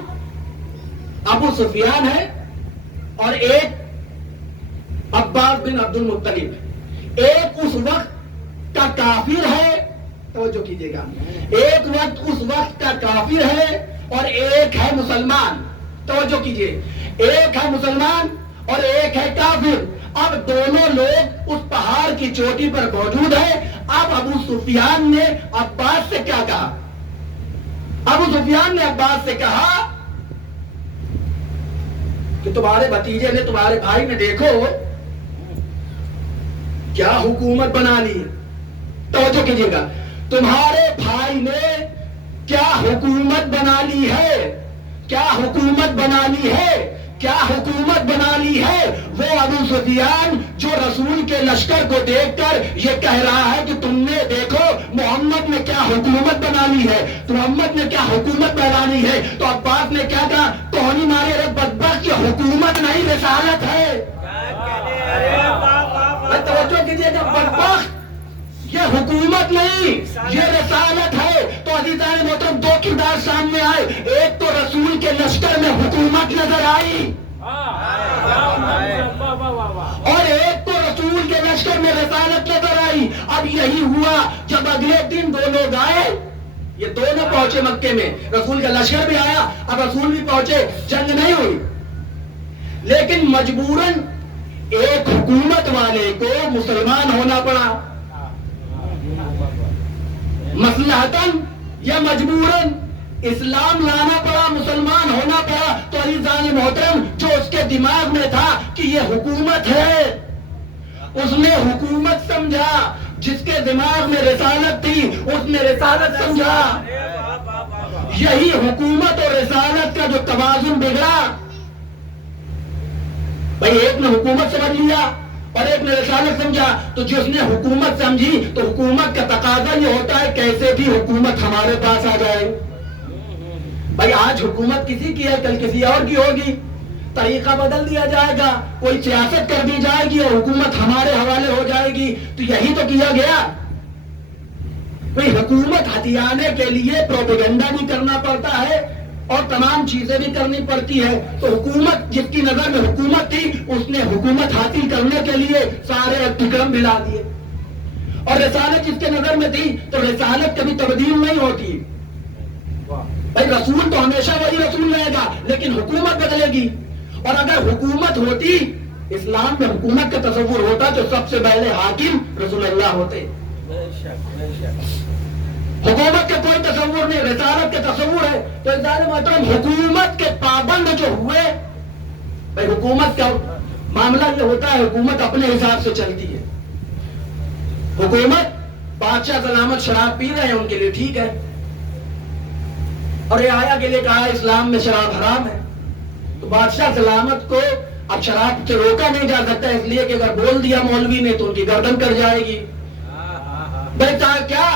ابو سفیان ہے اور ایک عباس بن عبد المطلب. ایک اس وقت کا کافر ہے، توجہ کیجیے گا، ایک وقت اس وقت کا کافر ہے اور ایک ہے مسلمان. توجہ کیجیے، ایک ہے مسلمان اور ایک ہے کافر. اب دونوں لوگ اس پہاڑ کی چوٹی پر موجود ہیں. اب ابو سفیان نے عباس سے کیا کہا؟ ابو سفیان نے عباس سے کہا کہ تمہارے بھتیجے نے، تمہارے بھائی نے دیکھو کیا حکومت بنا لی ہے. توجہ کیجیے گا، تمہارے بھائی نے کیا حکومت بنا لی ہے، کیا حکومت بنا لی ہے، کیا حکومت بنا لی ہے. وہ ابو سفیان جو رسول کے لشکر کو دیکھ کر یہ کہہ رہا ہے کہ تم نے دیکھو محمد نے کیا حکومت بنا لی ہے، محمد نے کیا حکومت بنا لی ہے. تو عباس نے کیا کہا؟ توہنی مارے رب بدبخت، یہ حکومت نہیں رسالت ہے. توجہ کیجیے گا، بدبخت یہ حکومت نہیں، یہ رسالت ہے. تو عزیزان محترم 2 کردار سامنے آئے. ایک تو رسول کے لشکر میں حکومت نظر آئی اور ایک تو رسول کے لشکر میں رسالت نظر آئی. اب یہی ہوا جب اگلے دن 2 لوگ آئے. یہ دونوں پہنچے مکے میں، رسول کا لشکر بھی آیا، اب رسول بھی پہنچے. جنگ نہیں ہوئی لیکن مجبوراً ایک حکومت والے کو مسلمان ہونا پڑا، مصلحتاً یا مجبوراً اسلام لانا پڑا، مسلمان ہونا پڑا. تو عزیزان محترم جو اس کے دماغ میں تھا کہ یہ حکومت ہے، اس نے حکومت سمجھا. جس کے دماغ میں رسالت تھی اس نے رسالت سمجھا. یہی حکومت اور رسالت کا جو توازن بگڑا. بھائی ایک نے حکومت سمجھ لیا اور ایک نے رسالت سمجھا. تو جس نے حکومت سمجھی تو حکومت کا تقاضا یہ ہوتا ہے کیسے بھی حکومت ہمارے پاس آ جائے. بھائی آج حکومت کسی کی ہے، کل کسی اور کی ہوگی، طریقہ بدل دیا جائے گا، کوئی سیاست کر دی جائے گی اور حکومت ہمارے حوالے ہو جائے گی. تو یہی تو کیا گیا. بھائی حکومت ہتھیانے کے لیے پروپیگنڈا بھی کرنا پڑتا ہے اور تمام چیزیں بھی کرنی پڑتی ہے. تو حکومت جس کی نظر میں حکومت تھی، اس نے حکومت حاصل کرنے کے لیے سارے احتکام ملا دیے. اور رسالت جس کے نظر میں تھی، تو رسالت کبھی تبدیل نہیں ہوتی. بھائی رسول تو ہمیشہ وہی رسول رہے گا، لیکن حکومت بدلے گی. اور اگر حکومت ہوتی، اسلام میں حکومت کا تصور ہوتا، تو سب سے پہلے حاکم رسول اللہ ہوتے. حکومت کا کوئی تصور نہیں، رسالت کا تصور ہے. تو عزیزان محترم، حکومت کے پابند جو ہوئے، بھائی حکومت کا معاملہ یہ ہوتا ہے، حکومت اپنے حساب سے چلتی ہے. حکومت بادشاہ سلامت شراب پی رہے ہیں، ان کے لیے ٹھیک ہے، اور یہ آیا کے لیے کہا اسلام میں شراب حرام ہے. تو بادشاہ سلامت کو اب شراب سے روکا نہیں جا سکتا، اس لیے کہ اگر بول دیا مولوی نے تو ان کی گردن کٹ جائے گی. بھائی کیا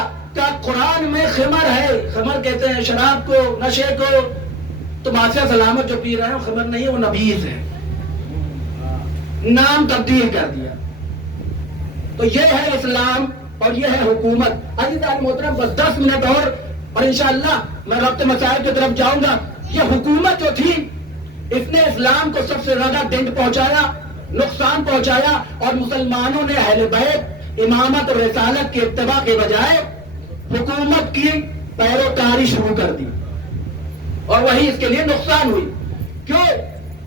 قرآن میں خمر ہے؟ خمر کہتے ہیں شراب کو، نشے کو. تو بادشاہ سلامت جو پی رہے ہیں خمر نہیں ہے، وہ نبیذ ہے، نام تبدیل کر دیا. تو یہ ہے اسلام اور یہ ہے حکومت. عزیزان محترم، بس 10 منٹ اور انشاءاللہ میں ربط مسائل کی طرف جاؤں گا. یہ حکومت جو تھی، اس نے اسلام کو سب سے زیادہ ڈنٹ پہنچایا، نقصان پہنچایا، اور مسلمانوں نے اہل بیت، امامت اور رسالت کے اتباع کے بجائے حکومت کی پیروکاری شروع کر دی، اور وہی اس کے لیے نقصان ہوئی. کیوں؟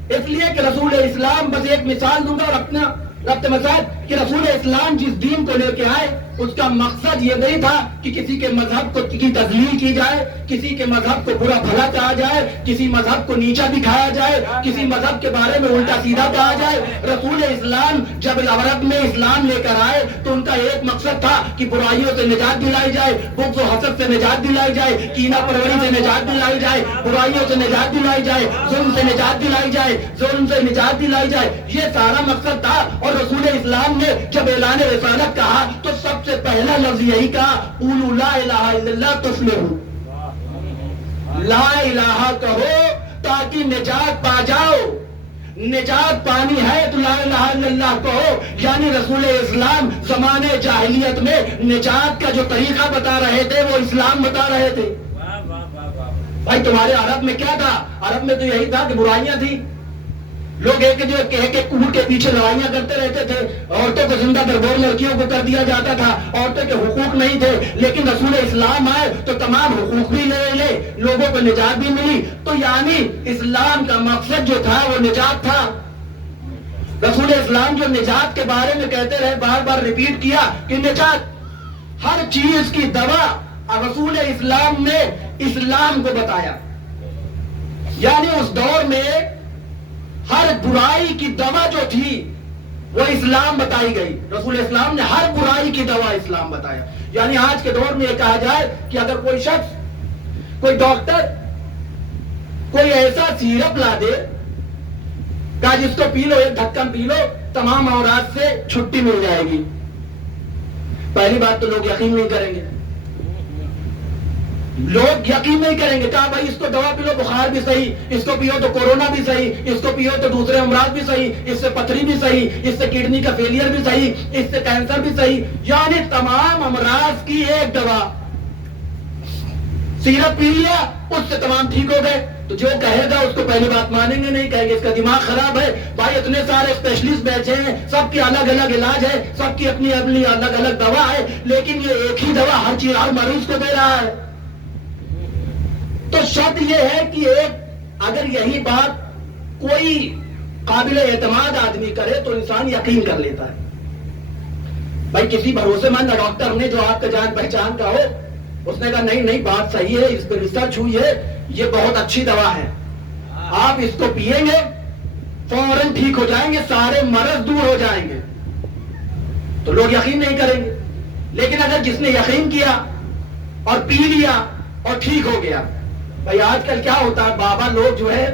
اس لیے کہ رسول اسلام، بس ایک مثال دوں گا اور اپنا ربط مسائل، کہ رسول اسلام جس دین کو لے کے آئے، اس کا مقصد یہ نہیں تھا کہ کسی کے مذہب کو کی تذلیل کی جائے، کسی کے مذہب کو برا بھلا کہا جائے، کسی مذہب کو نیچا دکھایا جائے، کسی مذہب کے بارے میں الٹا سیدھا کہا جائے. رسول اسلام جب عرب میں اسلام لے کر آئے تو ان کا ایک مقصد تھا کہ برائیوں سے نجات دلائی جائے، بغض و حسد سے نجات دلائی جائے، کینہ پروری سے نجات دلائی جائے، برائیوں سے نجات دلائی جائے، ظلم سے نجات دلائی جائے، ظلم سے نجات دلائی جائے. یہ سارا مقصد تھا. اور رسول اسلام نے جب اعلان رسالت کہا تو سب سے پہلا لفظ یہی کہا، قولوا لا الہ الا اللہ تفلحوا. لا الہ کہو تاکہ نجات پا جاؤ. نجات پانی ہے تو لا الہ الا اللہ کہو. یعنی رسول اسلام زمانے جاہلیت میں نجات کا جو طریقہ بتا رہے تھے، وہ اسلام بتا رہے تھے. بھائی تمہارے عرب میں کیا تھا؟ عرب میں تو یہی تھا کہ برائیاں تھیں. لوگ ایک کوڑ کے پیچھے لڑائیاں کرتے رہتے تھے. عورتوں کو زندہ دربور لڑکیوں کو کر دیا جاتا تھا. عورتوں کے حقوق نہیں تھے. لیکن رسول اسلام آئے تو تمام حقوق بھی لے لوگوں کو نجات بھی ملی. تو یعنی اسلام کا مقصد جو تھا وہ نجات تھا. رسول اسلام جو نجات کے بارے میں کہتے رہے، بار بار ریپیٹ کیا کہ نجات ہر چیز کی دوا رسول اسلام نے اسلام کو بتایا. یعنی اس دور میں ہر برائی کی دوا جو تھی وہ اسلام بتائی گئی. رسول اسلام نے ہر برائی کی دوا اسلام بتایا. یعنی آج کے دور میں یہ کہا جائے کہ اگر کوئی شخص، کوئی ڈاکٹر کوئی ایسا سیرپ لا دے کہ جس کو پی لو، ایک ڈھکن پی لو، تمام امراض سے چھٹی مل جائے گی، پہلی بات تو لوگ یقین نہیں کریں گے. لوگ یقین نہیں کریں گے. کہا بھائی اس کو دوا پی لو، بخار بھی صحیح، اس کو پیو تو کورونا بھی صحیح، اس کو پیو تو دوسرے امراض بھی صحیح، اس سے پتھری بھی صحیح، اس سے کڈنی کا فیلئر بھی صحیح، اس سے کینسر بھی صحیح. یعنی تمام امراض کی ایک دوا. سیرپ پی لیا، اس سے تمام ٹھیک ہو گئے. تو جو کہے گا اس کو پہلی بات مانیں گے نہیں، کہیں گے اس کا دماغ خراب ہے. بھائی اتنے سارے اسپیشلسٹ بیٹھے ہیں، سب کی الگ الگ علاج ہے، سب کی اپنی اپنی الگ الگ دوا ہے، لیکن یہ ایک ہی دوا ہر چیز ہر مریض کو دے رہا ہے. تو شرط یہ ہے کہ اگر یہی بات کوئی قابل اعتماد آدمی کرے تو انسان یقین کر لیتا ہے. بھائی کسی بھروسے مند ڈاکٹر نے جو آپ کا جان پہچان کا ہو، اس نے کہا نہیں بات صحیح ہے، اس پہ ریسرچ ہوئی ہے، یہ بہت اچھی دوا ہے، آپ اس کو پیئیں گے فوراً ٹھیک ہو جائیں گے، سارے مرض دور ہو جائیں گے. تو لوگ یقین نہیں کریں گے. لیکن اگر جس نے یقین کیا اور پی لیا اور ٹھیک ہو گیا. بھائی آج کل کیا ہوتا ہے، بابا لوگ جو ہے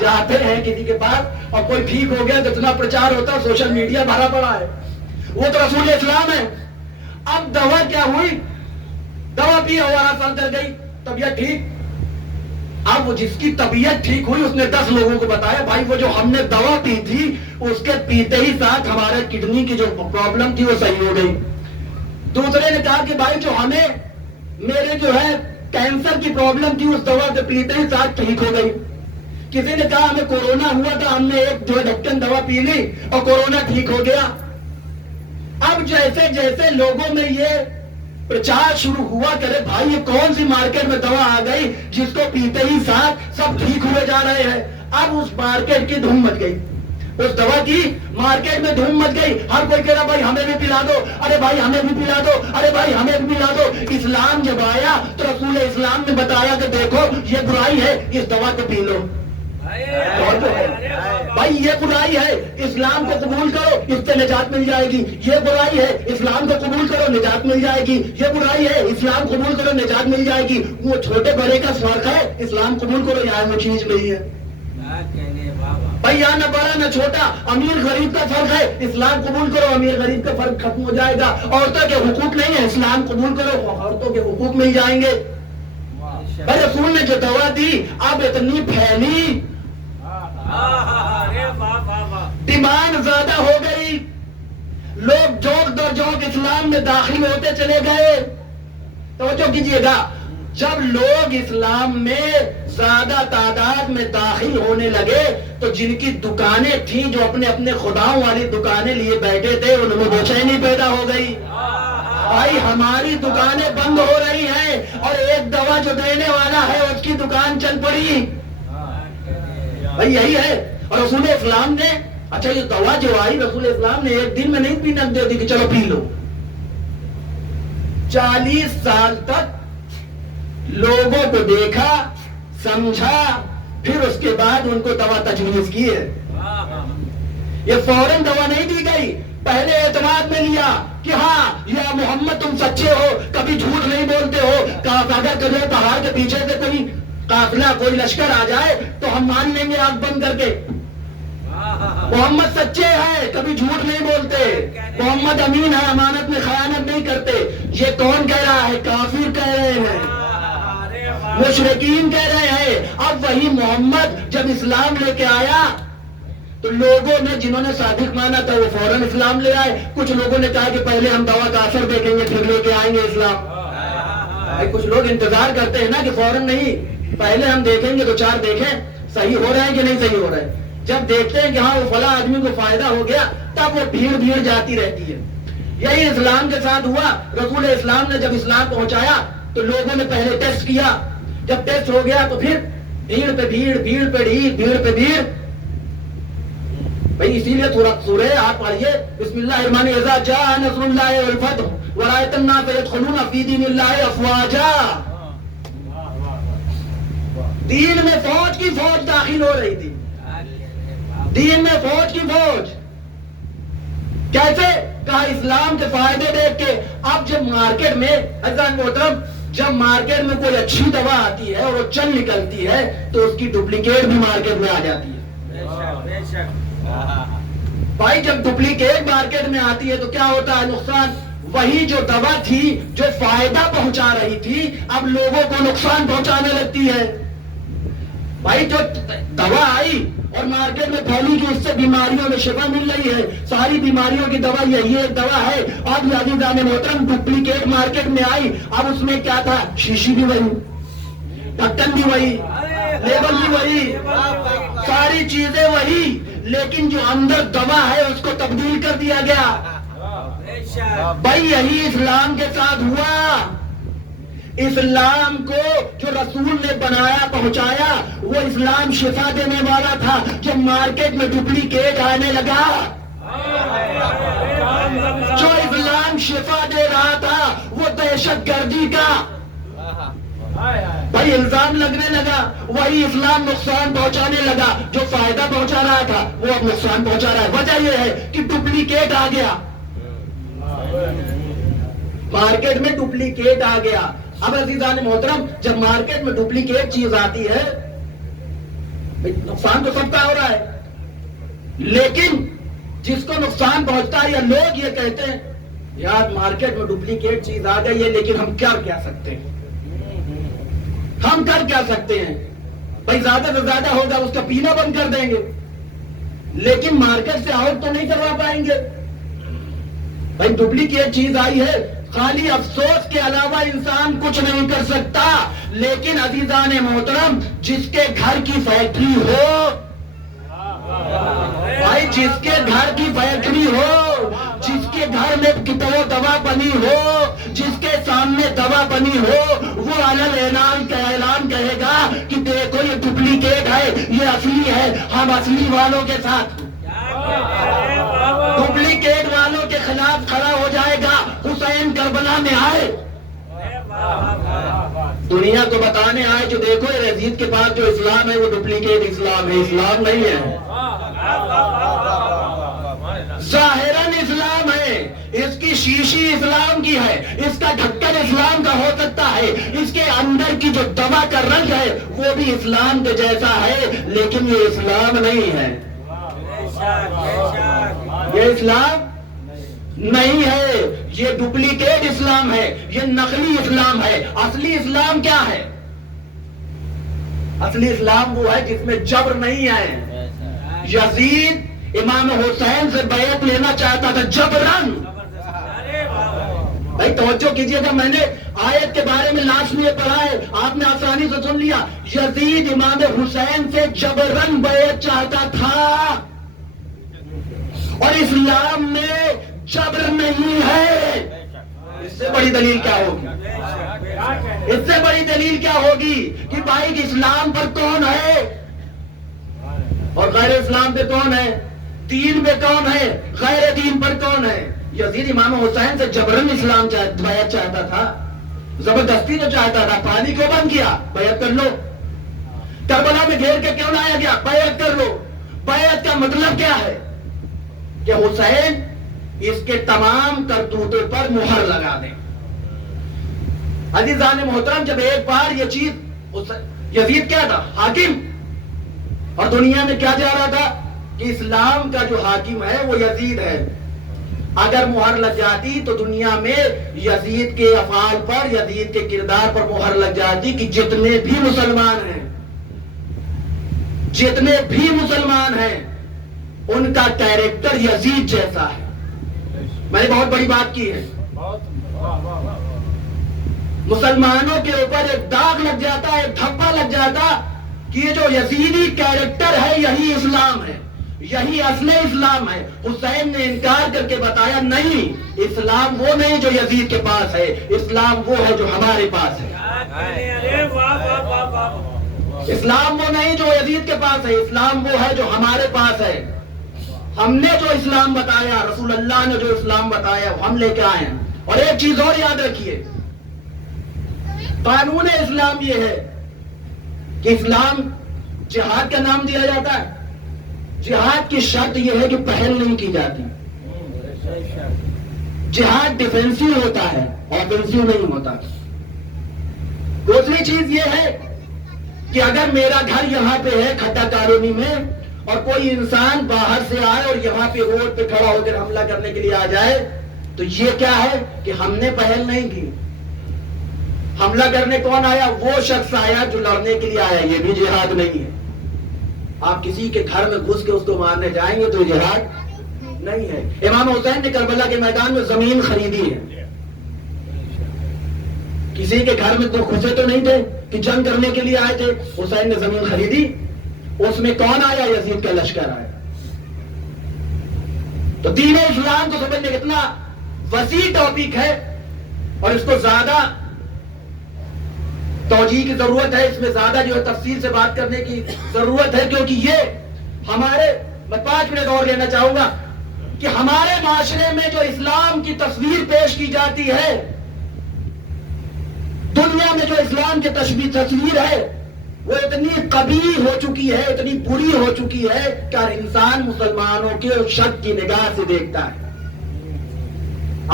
جاتے ہیں کسی کے پاس اور کوئی ٹھیک ہو گیا تو اتنا پرچار ہوتا ہے، سوشل میڈیا بھرا پڑا ہے. وہ تو رسول اسلام ہے. اب دوا کیا ہوئی، دوا پی ہمارا سر درد گئی، طبیعت ٹھیک. اب وہ جس کی طبیعت ٹھیک ہوئی اس نے 10 لوگوں کو بتایا بھائی وہ جو ہم نے دوا پی تھی اس کے پیتے ہی ساتھ ہمارے کڈنی کی جو پرابلم تھی وہ صحیح ہو گئی. دوسرے نے کہا کہ بھائی جو ہمیں میرے جو ہے کینسر کی پرابلم تھی اس دوا کے پیتے ہی ساتھ ٹھیک ہو گئی. کسی نے کہا ہمیں کورونا ہوا تھا ہم نے ایک جو ڈھکن دوا پی لی اور کورونا ٹھیک ہو گیا. اب جیسے جیسے لوگوں میں یہ پرچار شروع ہوا کرے بھائی یہ کون سی مارکیٹ میں دوا آ گئی جس کو پیتے ہی ساتھ سب ٹھیک ہوئے جا رہے ہیں. اب اس مارکیٹ کی دھوم مچ گئی, اس دوا کی مارکیٹ میں دھوم مچ گئی. ہر کوئی کہہ رہا بھائی ہمیں بھی پلا دو, ارے بھائی ہمیں بھی پلا دو, ارے بھائی ہمیں بھی پلا دو. اسلام جب آیا تو رسول اسلام نے بتایا کہ دیکھو یہ برائی ہے اس دوا کو پی لو. بھائی یہ برائی ہے اسلام کو قبول کرو اس سے نجات مل جائے گی. یہ برائی ہے اسلام کو قبول کرو نجات مل جائے گی. یہ برائی ہے اسلام قبول کرو نجات مل جائے گی. وہ چھوٹے بڑے کا فرق ہے, اسلام قبول کرو یہاں وہ چیز نہیں ہے. بھائی یہاں نہ بڑا نہ چھوٹا امیر غریب کا فرق ہے, اسلام قبول کرو امیر غریب کا فرق ختم ہو جائے گا. عورتوں کے حقوق نہیں ہے, اسلام قبول کرو عورتوں کے حقوق مل جائیں گے. بھائی رسول نے جو دوا دی اب اتنی پھیلی, ڈیمانڈ زیادہ ہو گئی, لوگ جوک در جوک اسلام میں داخل ہوتے چلے گئے. توجہ کیجئے گا, جب لوگ اسلام میں زیادہ تعداد میں داخل ہونے لگے تو جن کی دکانیں تھیں جو اپنے اپنے خداؤں والی دکانیں لیے بیٹھے تھے ان میں بے چینی پیدا ہو گئی. بھائی ہماری دکانیں بند ہو رہی ہیں اور ایک دوا جو دینے والا ہے اس کی دکان چل پڑی. بھائی یہی ہے. اور رسول اسلام نے اچھا یہ دوا جو آئی رسول اسلام نے ایک دن میں نہیں پینا دے دی کہ چلو پی لو. 40 سال تک لوگوں کو دیکھا سمجھا پھر اس کے بعد ان کو دوا تجویز کی ہے. یہ فوراً دوا نہیں دی گئی, پہلے اعتماد میں لیا کہ ہاں یا محمد تم سچے ہو, کبھی جھوٹ نہیں بولتے ہو. اگر کبھی پہاڑ کے پیچھے سے کوئی قافلہ کوئی لشکر آ جائے تو ہم مان لیں گے آنکھ بند کر کے. محمد سچے ہیں, کبھی جھوٹ نہیں بولتے, محمد امین ہے, امانت میں خیانت نہیں کرتے. یہ کون کہہ رہا ہے؟ کافر کہہ رہے ہیں, مشرکین کہہ رہے ہیں. اب وہی محمد جب اسلام لے کے آیا تو لوگوں نے جنہوں نے صادق مانا تھا وہ فوراً اسلام لے آئے. کچھ لوگوں نے کہا کہ پہلے ہم دوا کا اثر دیکھیں گے پھر لے کے آئیں گے اسلام. کچھ لوگ انتظار کرتے ہیں نا کہ فوراً نہیں, پہلے ہم دیکھیں گے 2-4 دیکھیں صحیح ہو رہے ہیں کہ نہیں صحیح ہو رہے ہیں. جب دیکھتے ہیں کہ ہاں وہ فلاں آدمی کو فائدہ ہو گیا تب وہ بھیڑ جاتی رہتی ہے. یہی اسلام کے ساتھ ہوا. رسول اسلام نے جب اسلام پہنچایا تو لوگوں نے پہلے ٹیسٹ کیا, جب ٹیسٹ ہو گیا تو پھر بھیڑ پہ بھیڑ, بھیڑ پہ بھیڑ پہ بھیڑ. بھائی اسی لیے تھوڑا سورہ آپ پڑھیے بسم اللہ الرحمن الرحیم اذا جاء نصر اللہ والفتح ورأيت الناس يدخلون في دين الله افواجا. دین میں فوج کی فوج داخل ہو رہی تھی, دین میں فوج کی فوج. کیسے؟ کہا اسلام کے فائدے دیکھ کے. اب جب مارکیٹ میں عزیزان محترم جب مارکیٹ میں کوئی اچھی دوا آتی ہے اور وہ چل نکلتی ہے تو اس کی ڈپلیکیٹ بھی مارکیٹ میں آ جاتی ہے. بھائی جب ڈپلیکیٹ مارکیٹ میں آتی ہے تو کیا ہوتا ہے نقصان. وہی جو دوا تھی جو فائدہ پہنچا رہی تھی اب لوگوں کو نقصان پہنچانے لگتی ہے. بھائی جو دوا آئی اور مارکیٹ میں پھیلی کہ اس سے بیماریوں میں شفا مل رہی ہے, ساری بیماریوں کی دوا یہی ایک دوا ہے. اب عزیزان محترم ڈپلیکیٹ مارکیٹ میں آئی, اب اس میں کیا تھا, شیشی بھی وہی, ڈھکن بھی وہی, لیبل بھی وہی, ساری چیزیں وہی, لیکن جو اندر دوا ہے اس کو تبدیل کر دیا گیا. بھائی یہی اسلام کے ساتھ ہوا. اسلام کو جو رسول نے بنایا پہنچایا وہ اسلام شفا دینے والا تھا. جب مارکیٹ میں ڈپلیکیٹ آنے لگا جو اسلام شفا دے رہا تھا وہ دہشت گردی کا بھائی الزام لگنے لگا, وہی اسلام نقصان پہنچانے لگا. جو فائدہ پہنچا رہا تھا وہ اب نقصان پہنچا رہا ہے. وجہ یہ ہے کہ ڈپلیکیٹ آ گیا, مارکیٹ میں ڈپلیکیٹ آ گیا. اب عزیزان محترم جب مارکیٹ میں ڈپلیکیٹ چیز آتی ہے نقصان تو سب کا ہو رہا ہے, لیکن جس کو نقصان پہنچتا ہے یا لوگ یہ کہتے ہیں یار مارکیٹ میں ڈپلیکیٹ چیز آ گئی ہے لیکن ہم کیا سکتے ہیں, ہم کر کیا سکتے ہیں. بھائی زیادہ سے زیادہ ہوگا اس کا پینا بند کر دیں گے، لیکن مارکیٹ سے آؤٹ تو نہیں کروا پائیں گے. بھائی ڈپلیکیٹ چیز آئی ہے، خالی افسوس کے علاوہ انسان کچھ نہیں کر سکتا. لیکن عزیزان محترم، جس کے گھر کی فیکٹری ہو، بھائی جس کے گھر کی فیکٹری ہو، جس کے گھر میں دوا بنی ہو، جس کے سامنے دوا بنی ہو، وہ اعلان کہے گا کہ دیکھو یہ ڈپلیکیٹ ہے، یہ اصلی ہے. ہم اصلی والوں کے ساتھ، ڈپلیکیٹ والوں کے خلاف کھڑا ہو جائے گا. حسین کربلا میں آئے، دنیا کو بتانے آئے جو دیکھو یہ یزید کے پاس جو اسلام ہے وہ ڈپلیکیٹ اسلام ہے، اسلام نہیں ہے. ظاہراً اسلام ہے، اس کی شیشی اسلام کی ہے، اس کا ڈھکن اسلام کا ہو سکتا ہے، اس کے اندر کی جو دوا کا رنگ ہے وہ بھی اسلام کے جیسا ہے، لیکن یہ اسلام نہیں ہے. یہ اسلام نہیں ہے، یہ ڈپلیکیٹ اسلام ہے، یہ نقلی اسلام ہے. اصلی اسلام کیا ہے؟ اصلی اسلام وہ ہے جس میں جبر نہیں ہے. یزید امام حسین سے بیعت لینا چاہتا تھا جبرن. بھائی توجہ کیجئے گا، میں نے آیت کے بارے میں لاسٹ میں پڑھا ہے، آپ نے آسانی سے سن لیا. یزید امام حسین سے جبرن بیعت چاہتا تھا، اور اسلام میں جبر نہیں ہے. اس سے بڑی دلیل کیا ہوگی؟ اس سے بڑی دلیل کیا ہوگی کہ بھائی اسلام پر کون ہے اور غیر اسلام پہ کون ہے؟ دین پہ کون ہے، غیر دین پر کون ہے؟ یزید امام حسین سے جبرن اسلام بیعت چاہتا تھا، زبردستی تو چاہتا تھا. پانی کیوں بند کیا؟ بیعت کر لو. کربلا میں گھیر کے کیوں لایا گیا؟ بیعت کر لو. بیعت کا مطلب کیا ہے؟ کہ حسین اس کے تمام کرتوتوں پر مہر لگا دیں. عزیزان محترم، جب ایک بار یہ چیز، یزید کیا تھا؟ حاکم، اور دنیا میں کیا جا رہا تھا کہ اسلام کا جو حاکم ہے وہ یزید ہے. اگر مہر لگ جاتی تو دنیا میں یزید کے افعال پر، یزید کے کردار پر مہر لگ جاتی کہ جتنے بھی مسلمان ہیں، جتنے بھی مسلمان ہیں ان کا کیریکٹر یزید جیسا ہے. میں نے بہت بڑی بات کی ہے. مسلمانوں کے اوپر ایک داغ لگ جاتا، ایک دھبا لگ جاتا کہ یہ جو یزیدی کیریکٹر ہے یہی اسلام ہے، یہی اصل اسلام ہے. حسین نے انکار کر کے بتایا نہیں، اسلام وہ نہیں جو یزید کے پاس ہے، اسلام وہ ہے جو ہمارے پاس ہے. اسلام وہ نہیں جو یزید کے پاس ہے، اسلام وہ ہے جو ہمارے پاس ہے. ہم نے جو اسلام بتایا، رسول اللہ نے جو اسلام بتایا وہ ہم لے کے آئے ہیں. اور ایک چیز اور یاد رکھیے، قانون اسلام یہ ہے کہ اسلام جہاد کا نام دیا جاتا ہے. جہاد کی شرط یہ ہے کہ پہل نہیں کی جاتی. جہاد ڈیفینسو ہوتا ہے، آفینسو نہیں ہوتا. دوسری چیز یہ ہے کہ اگر میرا گھر یہاں پہ ہے کھٹا کالونی میں، اور کوئی انسان باہر سے آئے اور یہاں پہ روڈ پہ کھڑا ہو کر حملہ کرنے کے لیے آ جائے تو یہ کیا ہے کہ ہم نے پہل نہیں کی. حملہ کرنے کون آیا؟ وہ شخص آیا جو لڑنے کے لیے آیا. یہ بھی جہاد نہیں ہے. آپ کسی کے گھر میں گھس کے اس کو مارنے جائیں گے تو جہاد نہیں ہے. امام حسین نے کربلا کے میدان میں زمین خریدی ہے. کسی کے گھر میں تو گھسے تو نہیں تھے کہ جنگ کرنے کے لیے آئے تھے. حسین نے زمین خریدی. اس میں کون آیا؟ یزید کا لشکر آیا. تو دین اسلام کو سمجھنے کتنا وسیع ٹاپک ہے، اور اس کو زیادہ توجیہ کی ضرورت ہے، اس میں زیادہ جو ہے تفصیل سے بات کرنے کی ضرورت ہے، کیونکہ یہ ہمارے، میں 5 منٹ اور لینا چاہوں گا کہ ہمارے معاشرے میں جو اسلام کی تصویر پیش کی جاتی ہے، دنیا میں جو اسلام کی تصویر ہے وہ اتنی قبیح ہو چکی ہے، اتنی بری ہو چکی ہے کہ ہر انسان مسلمانوں کے شک کی نگاہ سے دیکھتا ہے.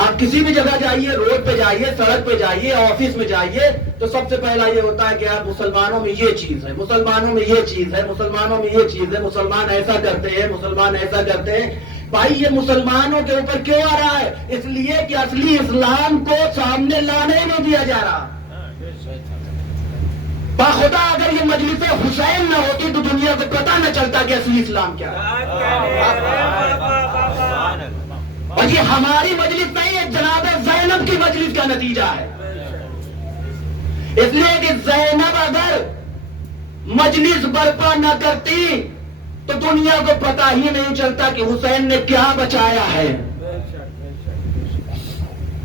آپ کسی بھی جگہ جائیے، روڈ پہ جائیے، سڑک پہ جائیے، آفس میں جائیے، تو سب سے پہلا یہ ہوتا ہے کہ آپ مسلمانوں میں یہ چیز ہے، مسلمانوں میں یہ چیز ہے، مسلمانوں میں یہ چیز ہے، مسلمان ایسا کرتے ہیں، مسلمان ایسا کرتے ہیں. بھائی یہ مسلمانوں کے اوپر کیوں آ رہا ہے؟ اس لیے کہ اصلی اسلام کو سامنے لانے نہیں دیا جا رہا. باخدا اگر یہ مجلس حسین نہ ہوتی تو دنیا کو پتہ نہ چلتا کہ اصلی اسلام کیا ہے. اور یہ ہماری مجلس نہیں ہے، جناب زینب کی مجلس کا نتیجہ ہے. اس لیے کہ زینب اگر مجلس برپا نہ کرتی تو دنیا کو پتہ ہی نہیں چلتا کہ حسین نے کیا بچایا ہے.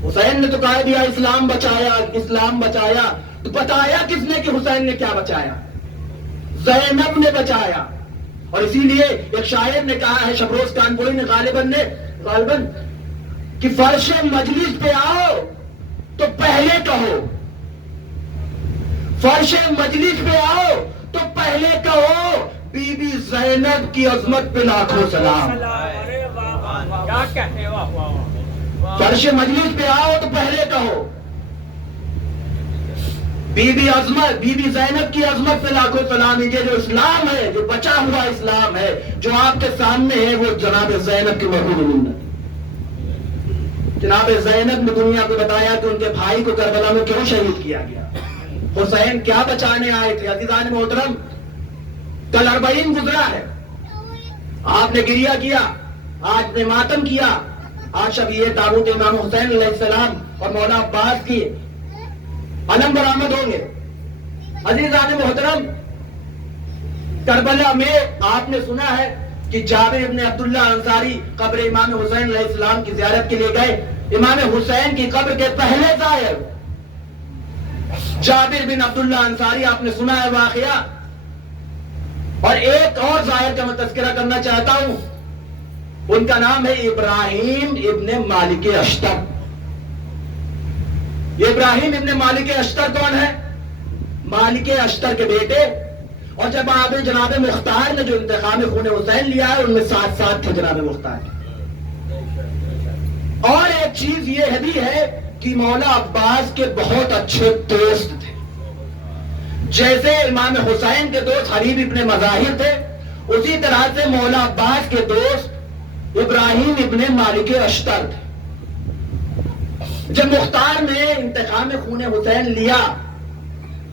حسین نے تو کہا دیا اسلام بچایا، اسلام بچایا، تو بتایا کس نے کہ حسین نے کیا بچایا؟ زینب نے بچایا. اور اسی لیے ایک شاعر نے کہا ہے، شبروز کانپوری نے غالباً کہ فرش مجلس پہ آؤ تو پہلے کہو، فرش مجلس پہ آؤ تو پہلے کہو بی بی زینب کی عظمت پہ لاکھوں سلام. فرش مجلس پہ آؤ تو پہلے کہو بی بی زینب کی عظمت پہ لاکھوں سلام. یہ جو اسلام ہے، جو بچا ہوا اسلام ہے، جو آپ کے سامنے ہے، وہ جناب زینب کی مرحوم منت. جناب زینب نے دنیا کو بتایا کہ ان کے بھائی کو کربلا میں کیوں شہید کیا گیا. حسین کیا بچانے آئے تھے. عزیزان محترم، کل 40 گزرا ہے، آپ نے گریہ کیا، آج نے ماتم کیا. آج شبیہ تابوت امام حسین علیہ السلام اور مولا عباس کی علم برآمد ہوں گے. عزیزان محترم، کربلا میں آپ نے سنا ہے کہ جابر ابن عبداللہ انصاری قبر امام حسین علیہ السلام کی زیارت کے لیے گئے. امام حسین کی قبر کے پہلے زائر جابر بن عبداللہ انصاری، آپ نے سنا ہے واقعہ. اور ایک اور زائر کا میں تذکرہ کرنا چاہتا ہوں، ان کا نام ہے ابراہیم ابن مالک اشتر. یہ ابراہیم ابن مالک اشتر کون ہے؟ مالک اشتر کے بیٹے. اور جب آپ جناب مختار نے جو انتخاب خون حسین لیا ہے، ان میں 7 تھے جناب مختار. اور ایک چیز یہ بھی ہے کہ مولا عباس کے بہت اچھے دوست تھے. جیسے امام حسین کے دوست حبیب ابن مظاہر تھے، اسی طرح سے مولا عباس کے دوست ابراہیم ابن مالک اشتر تھے. جب مختار نے انتخاب خون حسین لیا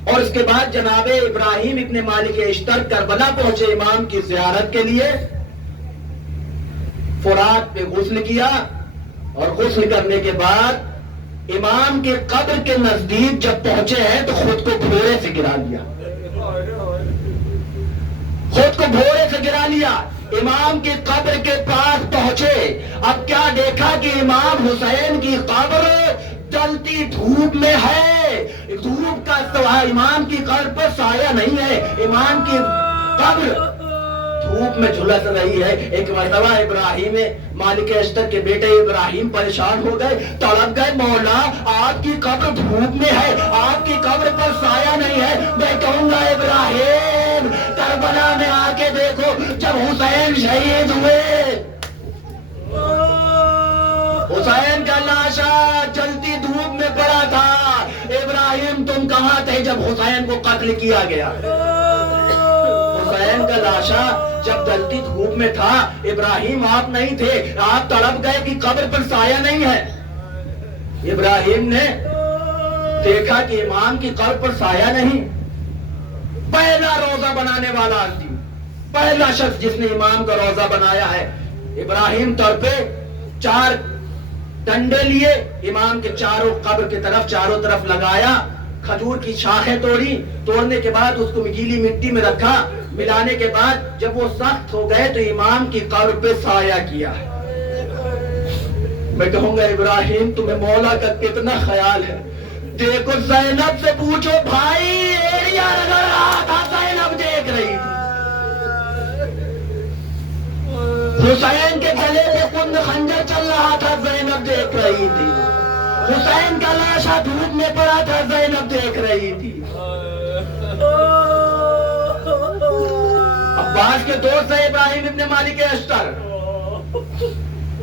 اور اس کے بعد جناب ابراہیم ابن مالک اشتر کربلا پہنچے امام کی زیارت کے لیے، فرات پہ غسل کیا اور غسل کرنے کے بعد امام کے قبر کے نزدیک جب پہنچے ہیں تو خود کو گھوڑے سے گرا لیا. خود کو گھوڑے سے گرا لیا. امام کی قبر کے پاس پہنچے. اب کیا دیکھا کہ امام حسین کی قبر جلتی دھوپ میں ہے. دھوپ کا امام کی قبر پر سایہ نہیں ہے، امام کی قبر دھوپ میں جھلس رہی ہے. ایک مرتبہ ابراہیم مالک اشتر کے بیٹے ابراہیم پریشان ہو گئے، تڑپ گئے، مولا آپ کی قبر دھوپ میں ہے، آپ کی قبر پر سایہ نہیں ہے. میں کہوں گا ابراہیم کربلا میں آ کے دیکھو، جب حسین شہید ہوئے، حسین کا لاشا جلتی دھوپ میں پڑا تھا. ابراہیم تم کہاں تھے جب حسین کو قتل کیا گیا؟ حسین کا لاشا جب جلتی دھوپ میں تھا، ابراہیم آپ نہیں تھے، آپ تڑپ گئے کہ قبر پر سایہ نہیں ہے. ابراہیم نے دیکھا کہ امام کی قبر پر سایہ نہیں. پہلا روزہ بنانے والا آدمی، پہلا شخص جس نے امام کا روزہ بنایا ہے. ابراہیم تڑپے، 4 ڈنڈے لیے، امام کے قبر کی طرف چاروں طرف لگایا، کھجور کی شاخیں توڑنے کے بعد اس کو گیلی مٹی میں رکھا. ملانے کے بعد جب وہ سخت ہو گئے تو امام کی قبر پہ سایہ کیا. میں کہوں گا ابراہیم تمہیں مولا کا کتنا خیال ہے. دیکھو زینب سے پوچھو بھائی، ایریا نظر رہا تھا، زینب دیکھ رہی تھی. حسین کے گلے میں کند خنجر چل رہا تھا، زینب دیکھ رہی تھی. حسین کا لاشا دھوپ میں پڑا تھا، زینب دیکھ رہی تھی. عباس کے دوست ہے ابراہیم ابن مالک اشتر.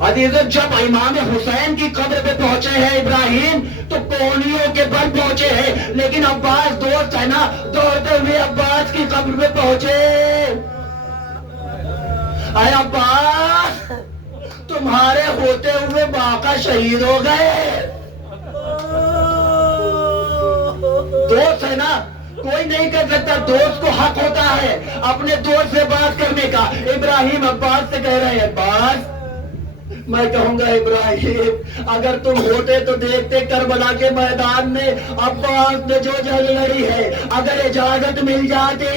عزیزو، جب امام حسین کی قبر پہ پہنچے ہیں ابراہیم تو کوہنیوں کے بل پہنچے ہیں، لیکن عباس دوست ہے نا، دوڑتے ہوئے عباس کی قبر پہ پہنچے. اے عباس، تمہارے ہوتے ہوئے باقا شہید ہو گئے. دوست ہے نا، کوئی نہیں کر سکتا. دوست کو حق ہوتا ہے اپنے دوست سے بات کرنے کا. ابراہیم عباس سے کہہ رہے ہیں عباس میں کہوں گا ابراہیم اگر تم ہوتے تو دیکھتے کربلا کے میدان میں عباس نے جو جنگ لڑی ہے, اگر اجازت مل جاتی.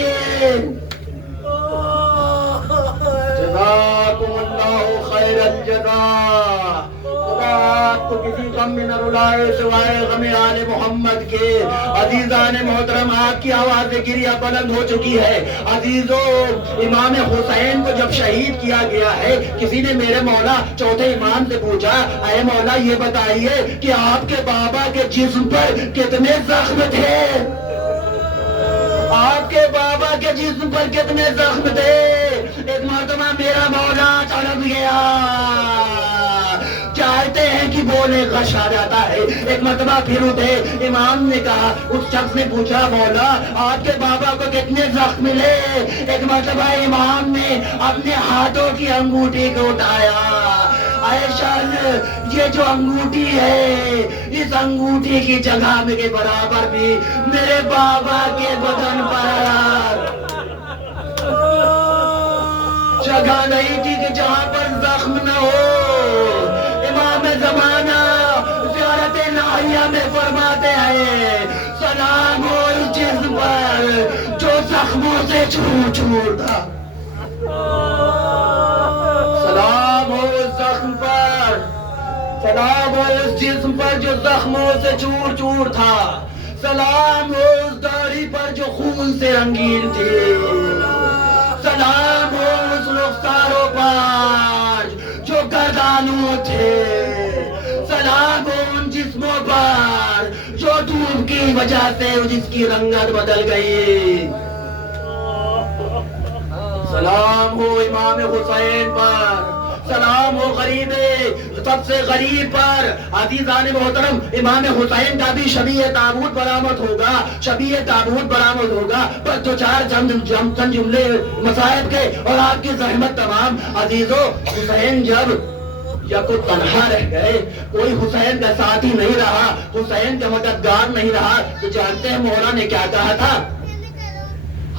جزاکم اللہ خیر الجزاء. خدا آپ کو کسی غم میں نہ رلائے سوائے غم آل محمد کے. عزیزان محترم آپ کی آواز گریہ بلند ہو چکی ہے. عزیزو امام حسین کو جب شہید کیا گیا ہے, کسی نے میرے مولا چوتھے امام سے پوچھا اے مولا یہ بتائیے کہ آپ کے بابا کے جسم پر کتنے زخم تھے؟ آپ کے بابا کے جسم پر کتنے زخم تھے؟ ایک مرتبہ میرا مولا تڑپ گیا, چاہتے ہیں کہ بولے غش آ جاتا ہے. ایک مرتبہ پھر اٹھے, امام نے کہا, اس شخص نے پوچھا مولا آپ کے بابا کو کتنے زخم ملے؟ ایک مرتبہ امام نے اپنے ہاتھوں کی انگوٹھی کو اٹھایا. عائشہ یہ جو انگوٹھی ہے اس انگوٹھی کی جگہ کے برابر بھی میرے بابا کے بدن پر جگہ نہیں تھی کہ جہاں پر زخم نہ ہو. امام زمانہ زیارت ناحیہ میں فرماتے ہیں سلام ہو اس جسم پر جو زخموں سے چور چور تھا. سلام ہو اس زخم پر, سلام ہو اس جسم پر جو زخموں سے چور چور تھا. سلام ہو اس داڑھی پر جو خون سے رنگین تھی. سلام ہو اس رخساروں پر جو گردانوں تھے. سلام ہو ان جسموں پر جو دھوپ کی وجہ سے جس کی رنگت بدل گئی. سلام ہو امام حسین پر, سلام ہو غریب سب سے غریب پر. عزیزان محترم امام حسین کا بھی شبیہ تابوت برآمد ہوگا, شبیہ تابوت برآمد ہوگا, بس دو چار چند جملے مسائب کے اور آپ کی زحمت تمام. عزیزو حسین جب کوئی تنہا رہ گئے, کوئی حسین کا ساتھی نہیں رہا, حسین کا مددگار نہیں رہا, تو جانتے ہیں مولا نے کیا کہا تھا؟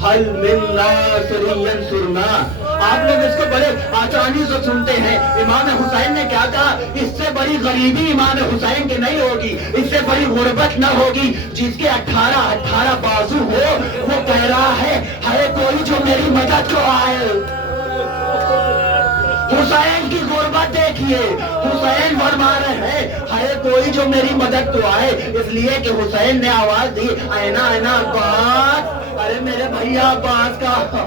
حل من ناصر ینصرنا. آپ لوگ اس کو بڑے آسانی سے سنتے ہیں. امام حسین نے کیا کہا؟ اس سے بڑی غریبی امام حسین کی نہیں ہوگی, اس سے بڑی غربت نہ ہوگی. جس کے 18 بازو ہو وہ کہہ رہا ہے کوئی جو میری مدد کو آئے. حسین کی غربت دیکھیے, حسین فرما رہے ہیں کوئی جو میری مدد کو آئے. اس لیے کہ حسین نے آواز دی اینا اینا عباس. ارے میرے بھیا عباس کا,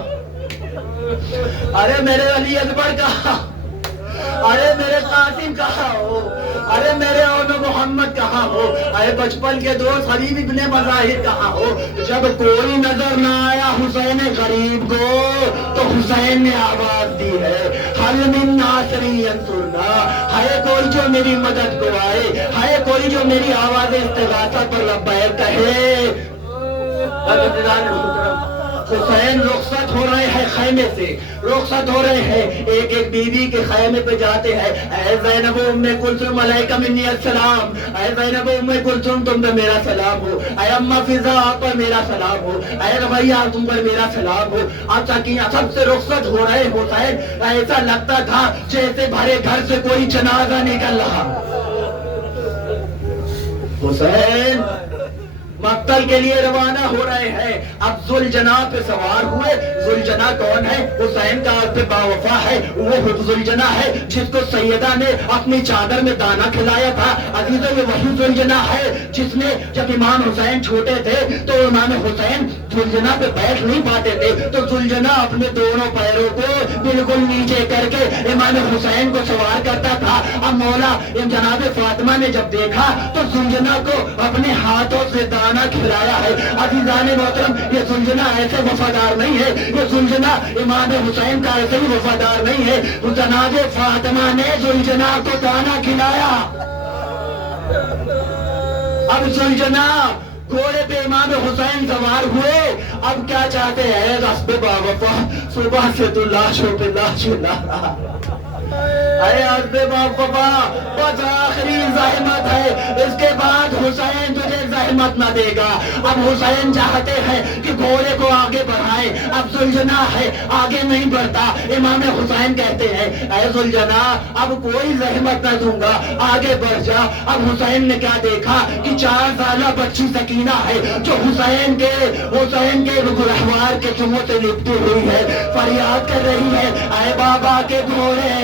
ارے میرے علی اکبر کا, ارے میرے قاسم کہاں ہو, ارے میرے اون محمد کہاں ہو, ارے بچپن کے دوست حبیب ابن مظاہر کہاں ہو. جب کوئی نظر نہ آیا حسین غریب کو تو حسین نے آواز دی ہے حل من ناصر ینصرنا. ہے کوئی جو میری مدد کو آئے, ہے کوئی جو میری آواز استغاثہ پر لبیک کہے. حسین رخصت ہو رہے ہیں خیمے سے, رخصت ہو رہے ہیں, ایک ایک بیوی کے خیمے پہ جاتے ہیں. اے زینب ام کلثوم علیکم منی السلام, اے زینب ام کلثوم تم پر میرا سلام ہو, اے اماں فضا آپ پر میرا سلام ہو, اے ربیہ تم پر میرا سلام ہو. اب سکینہ سب سے رخصت ہو رہے حسین. ایسا لگتا تھا جیسے بھرے گھر سے کوئی جنازہ نکل رہا. حسین مقتل کے لیے روانہ ہو رہے ہیں. اب ذوالجناح پہ سوار ہوئے. ذوالجناح کون ہے؟ حسین کا آپ پہ باوفا ہے. وہ ذوالجناح ہے جس کو سیدہ نے اپنی چادر میں دانا کھلایا تھا. عزیزوں یہ وہی ذوالجناح ہے جس نے جب امام حسین چھوٹے تھے تو امام حسین ذوالجناح پہ بیٹھ نہیں پاتے تھے, تو ذوالجناح اپنے دونوں پیروں کو بالکل نیچے کر کے امام حسین کو سوار کرتا تھا. اب مولا جناب فاطمہ نے جب دیکھا تو ذوالجناح کو اپنے ہاتھوں سے دانا کھلایا ہے. عزیزان محترم یہ ذوالجناح ایسے وفادار نہیں ہے, یہ ذوالجناح امام حسین کا ایسے ہی وفادار نہیں ہے. جناب فاطمہ نے ذوالجناح کو دانا کھلایا. اب ذوالجناح گھوڑے پہ امام حسین سوار ہوئے. اب کیا چاہتے ہیں؟ رسب باوفا صبح سے تو لاشوں پہ لاش لا رہا. اے عزب وفا بس آخری زحمت ہے، اس کے بعد حسین تجھے زحمت نہ دے گا۔ اب حسین چاہتے ہیں کہ گھوڑے کو آگے بڑھائے، اب زلجنا ہے آگے نہیں بڑھتا۔ امام حسین کہتے ہیں اے زلجنا اب کوئی زحمت نہ دوں گا، آگے بڑھ جا۔ اب حسین نے کیا دیکھا کہ 4 سالہ بچی سکینہ ہے جو حسین کے رہوار کے چموں سے لپٹی ہوئی ہے، فریاد کر رہی ہے اے بابا کے گھوڑے،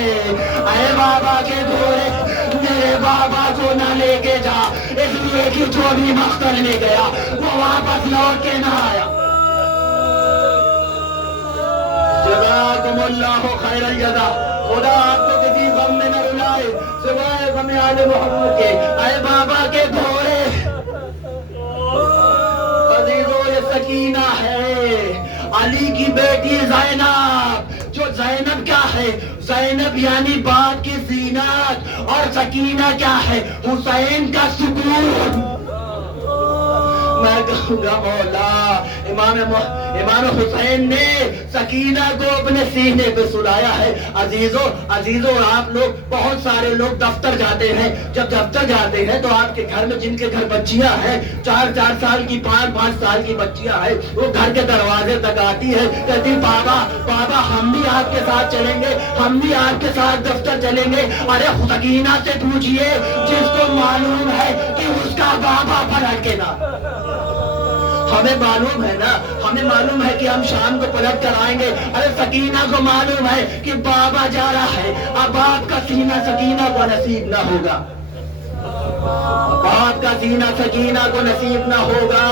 اے بابا کے گھوڑے میرے بابا کو نہ لے کے جا، اس لیے کہ جو بھی مقتل میں گیا وہ واپس لوٹ کے نہ آیا۔ جزاکم اللہ خیر الجزا، خدا آپ کو کسی غم میں نہ رلائے سوائے غم آل محمد کے۔ اے بابا کے گھوڑے عزیزو یہ سکینہ ہے، علی کی بیٹی زینب، جو زینب کیا ہے؟ زینب یعنی باپ کی زینت، اور سکینہ کیا ہے؟ حسین کا سکون۔ میں کہوں گا مولا امام حسین نے سکینہ کو اپنے سینے پہ سلایا ہے۔ عزیزو آپ لوگ بہت سارے لوگ دفتر جاتے ہیں، جب دفتر جاتے ہیں تو آپ کے گھر میں جن کے گھر بچیاں ہیں 4 سال کی 5 سال کی بچیاں ہیں، وہ گھر کے دروازے تک آتی ہے، کہتی بابا ہم بھی آپ کے ساتھ چلیں گے، ہم بھی آپ کے ساتھ دفتر چلیں گے۔ ارے سکینہ سے پوچھئے جس کو معلوم ہے کہ اس کا بابا پلٹ کے نہ، ہمیں معلوم ہے نا، ہمیں معلوم ہے کہ ہم شام کو پلٹ کر آئیں گے۔ ارے سکینہ کو معلوم ہے کہ بابا جا رہا ہے، اب آپ کا سینہ سکینہ کو نصیب نہ ہوگا، آپ کا سینہ سکینہ کو نصیب نہ ہوگا۔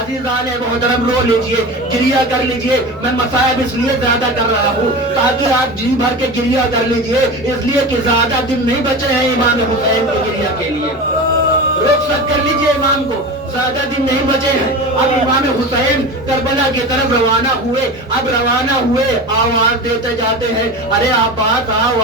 عزیزان محترم رو لیجئے، گریہ کر لیجئے۔ میں مصائب اس لیے زیادہ کر رہا ہوں تاکہ آپ جی بھر کے گریہ کر لیجئے، اس لیے کہ زیادہ دن نہیں بچے ہیں امام حسین کے گریہ کے لیے۔ رخصت کر لیجئے امام کو، زیادہ دن نہیں بچے ہیں۔ اب امام حسین کربلا کی طرف روانہ ہوئے، آواز دیتے جاتے ہیں ارے عباس آؤ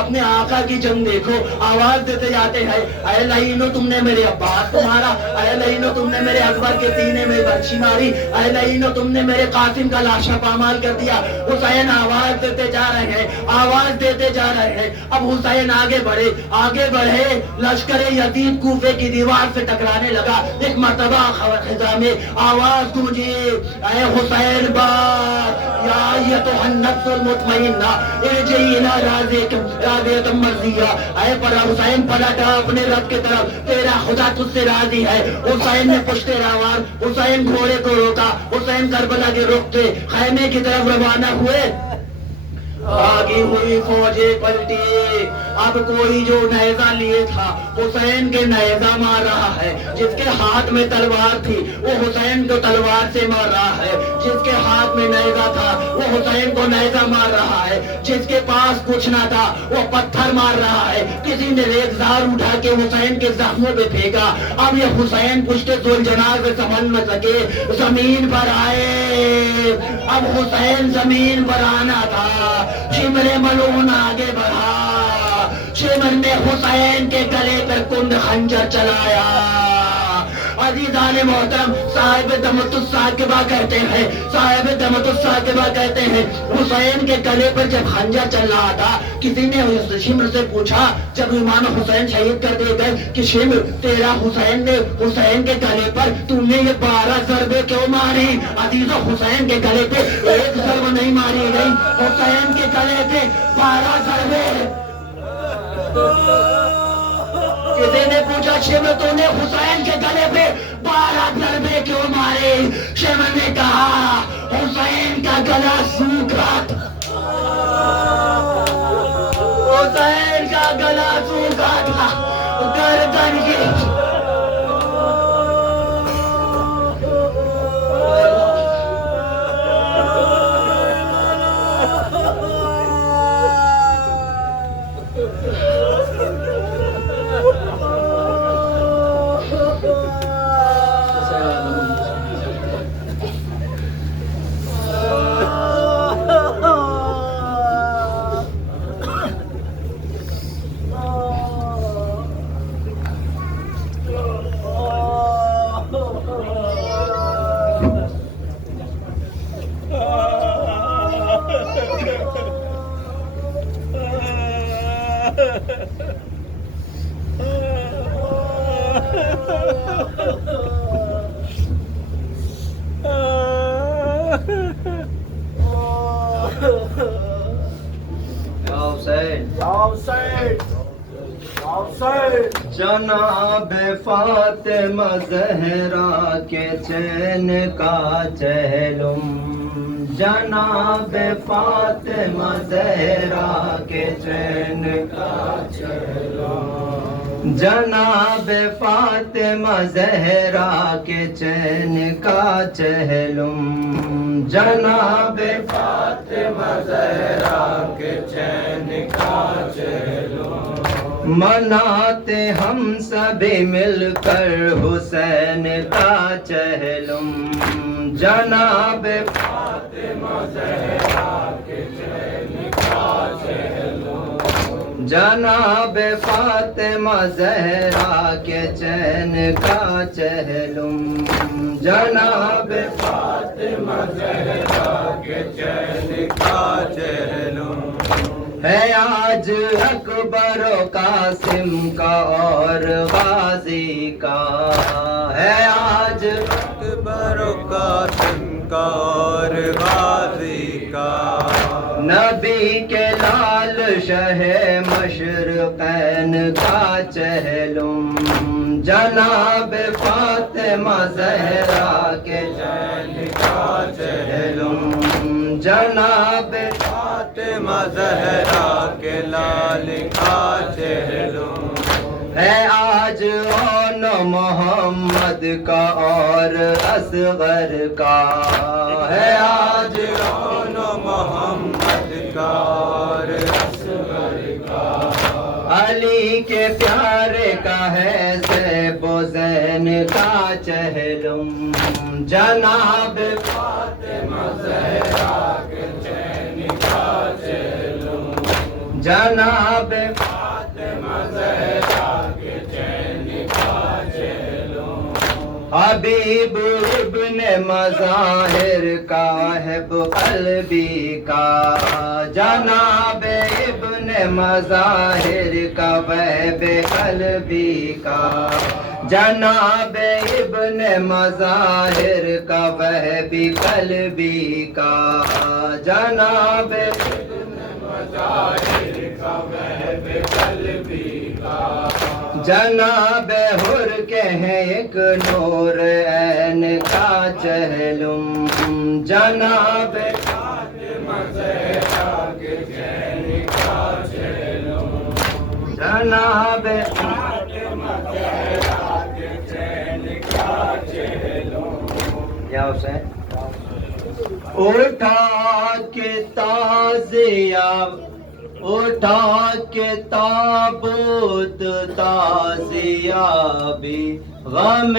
اپنے آقا کی جنگ دیکھو، آواز دیتے جاتے ہیں اے لعینو تم نے میرے عباس کو مارا، اے لعینو تم نے میرے اکبر کے سینے میں برچھی ماری، اے لعینو تم نے میرے قاسم کا لاشا پامال کر دیا۔ حسین آواز دیتے جا رہے ہیں۔ اب حسین آگے بڑھے، لشکر یزید کوفے کی دیوار سے ٹکرانے لگا۔ ایک مرتبہ خزاں میں آواز گونجی اے حسین بات یا ایتھا النفس المطمئنہ ارجعی الی راضیۃ مرضیہ۔ اے حسین پلٹا اپنے رب کی طرف، تیرا خدا تجھ سے راضی ہے۔ حسین نے پشت روان، حسین گھوڑے کو روکا، حسین کربلا کے رخ سے خیمے کی طرف روانہ ہوئے۔ آگی ہوئی فوجیں پلٹی، اب کوئی جو نیزہ لیے تھا حسین کے نیزہ مار رہا ہے، جس کے ہاتھ میں تلوار تھی وہ حسین کو تلوار سے مار رہا ہے، جس کے ہاتھ میں نیزہ تھا وہ حسین کو نیزہ مار رہا ہے، جس کے پاس کچھ نہ تھا وہ پتھر مار رہا ہے۔ کسی نے ریگزار اٹھا کے حسین کے زخموں پہ پھینکا۔ اب یہ حسین پشت ذوالجلال سے سنبھل نہ سکے، زمین پر آئے۔ اب حسین زمین پر آنا تھا، شمر ملعون آگے بڑھا، شمر نے حسین کے گلے پر کند خنجر چلایا۔ عزیزان محترم صاحب دمت الثاقبہ کہتے ہیں حسین کے گلے پر جب خنجر چل رہا تھا، کسی نے شمر سے پوچھا جب امام حسین شہید کر دیے گئے کہ شمر تیرا حسین کے گلے پر تم نے یہ 12 ضربے کیوں ماری؟ عزیزو حسین کے گلے پہ ایک ضرب نہیں ماری گئی، حسین کے گلے پہ 12 ضربے۔ کسی نے پوچھا شمر تو نے حسین کے گلے پہ 12 ضربے کیوں مارے؟ شمر نے کہا حسین کا گلا سوکھا تھا، حسین کا گلا سوکھا تھا، گردن کی جناب فاطمہ زہرا کے چین کا چہلم، جناب فاطمہ زہرا کے چین کا چہلم، جناب فاطمہ زہرا کے چین کا چہلم، جناب فاطمہ زہرا کے چین کا چہلم، مناتے ہم سبھی مل کر حسین کا چہلم، جناب فاطمہ زہرا کے چین کا چہلم، جناب فاطمہ زہرا کے چین کا چہلم، جناب فاطمہ زہرا کے چین کا چہلم، ہے آج اکبر و قاسم کا اور غازی کا، ہے آج اکبر و قاسم کا اور غازی کا، نبی کے لال شہ مشرقین کا چہلم، جناب فاطمہ زہرا کے چین کا چہلم، جناب فاطمہ زہرا کے لال کا چہلم، ہے آج اون محمد کا اور اصغر کا، ہے آج اون محمد کا اور اصغر کا، علی کے پیارے کا ہے زیب و زین کا چہلم، جناب فاطمہ زہرا کے چین کا چہلم، جناب فاطمہ زہرا کے چین کا چہلم، حبیب ابن مظاہر کا حب قلبی کا، جناب ابن مظاہر کا وہب قلبی کا، جناب ابن مظاہر کا وہب قلبی کا، جناب ابن مظاہر کا وہب قلبی کا، جناب حر کے ہیں ایک نور عین کا چہلم، جناب فاطمہ زہرا کے چین کا چہلم، جناب فاطمہ زہرا کے چین کا چہلم، یا حسین اٹھا کے تازیہ، اٹھا کے تابوت تازیہ بھی غم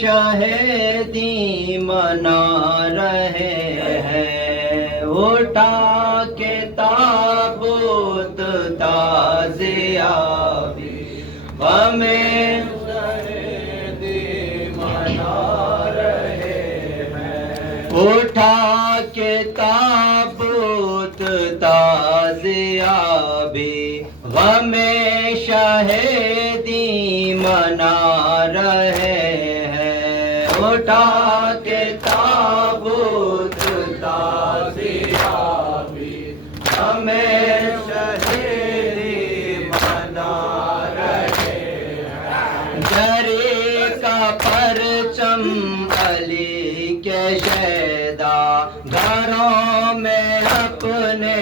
شہیدی منا رہے ہیں، اٹھا کے تابوت تازیہ بھی غم شہیدی منا رہے ہیں، اٹھا کے تابوت تازیہ بھی غم شہیدی منا رہے ہیں، اٹھا کے تابوت تازیہ بھی غم شہیدی منا رہے ہیں، جری کا پرچم علی کے شیدا گھروں میں اپنے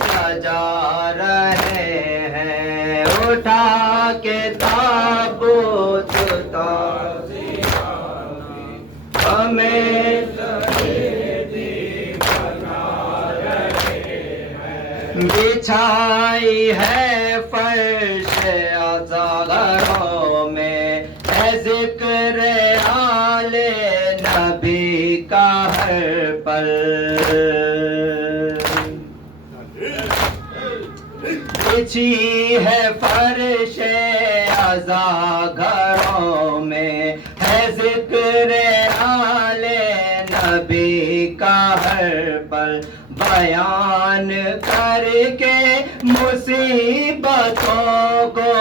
سجا رہے ہیں، اٹھا کے تابوت تازیہ بھی ہمیں شہیدی بنا رہے ہیں، بچھائی ہے فرش عزا گھروں میں، ہے ذکر آل نبی کا ہر پل، بچھی ہے فرش عزا گھروں میں، ہے ذکر آل نبی کا ہر پل، بیان کر کے مصیبتوں کو،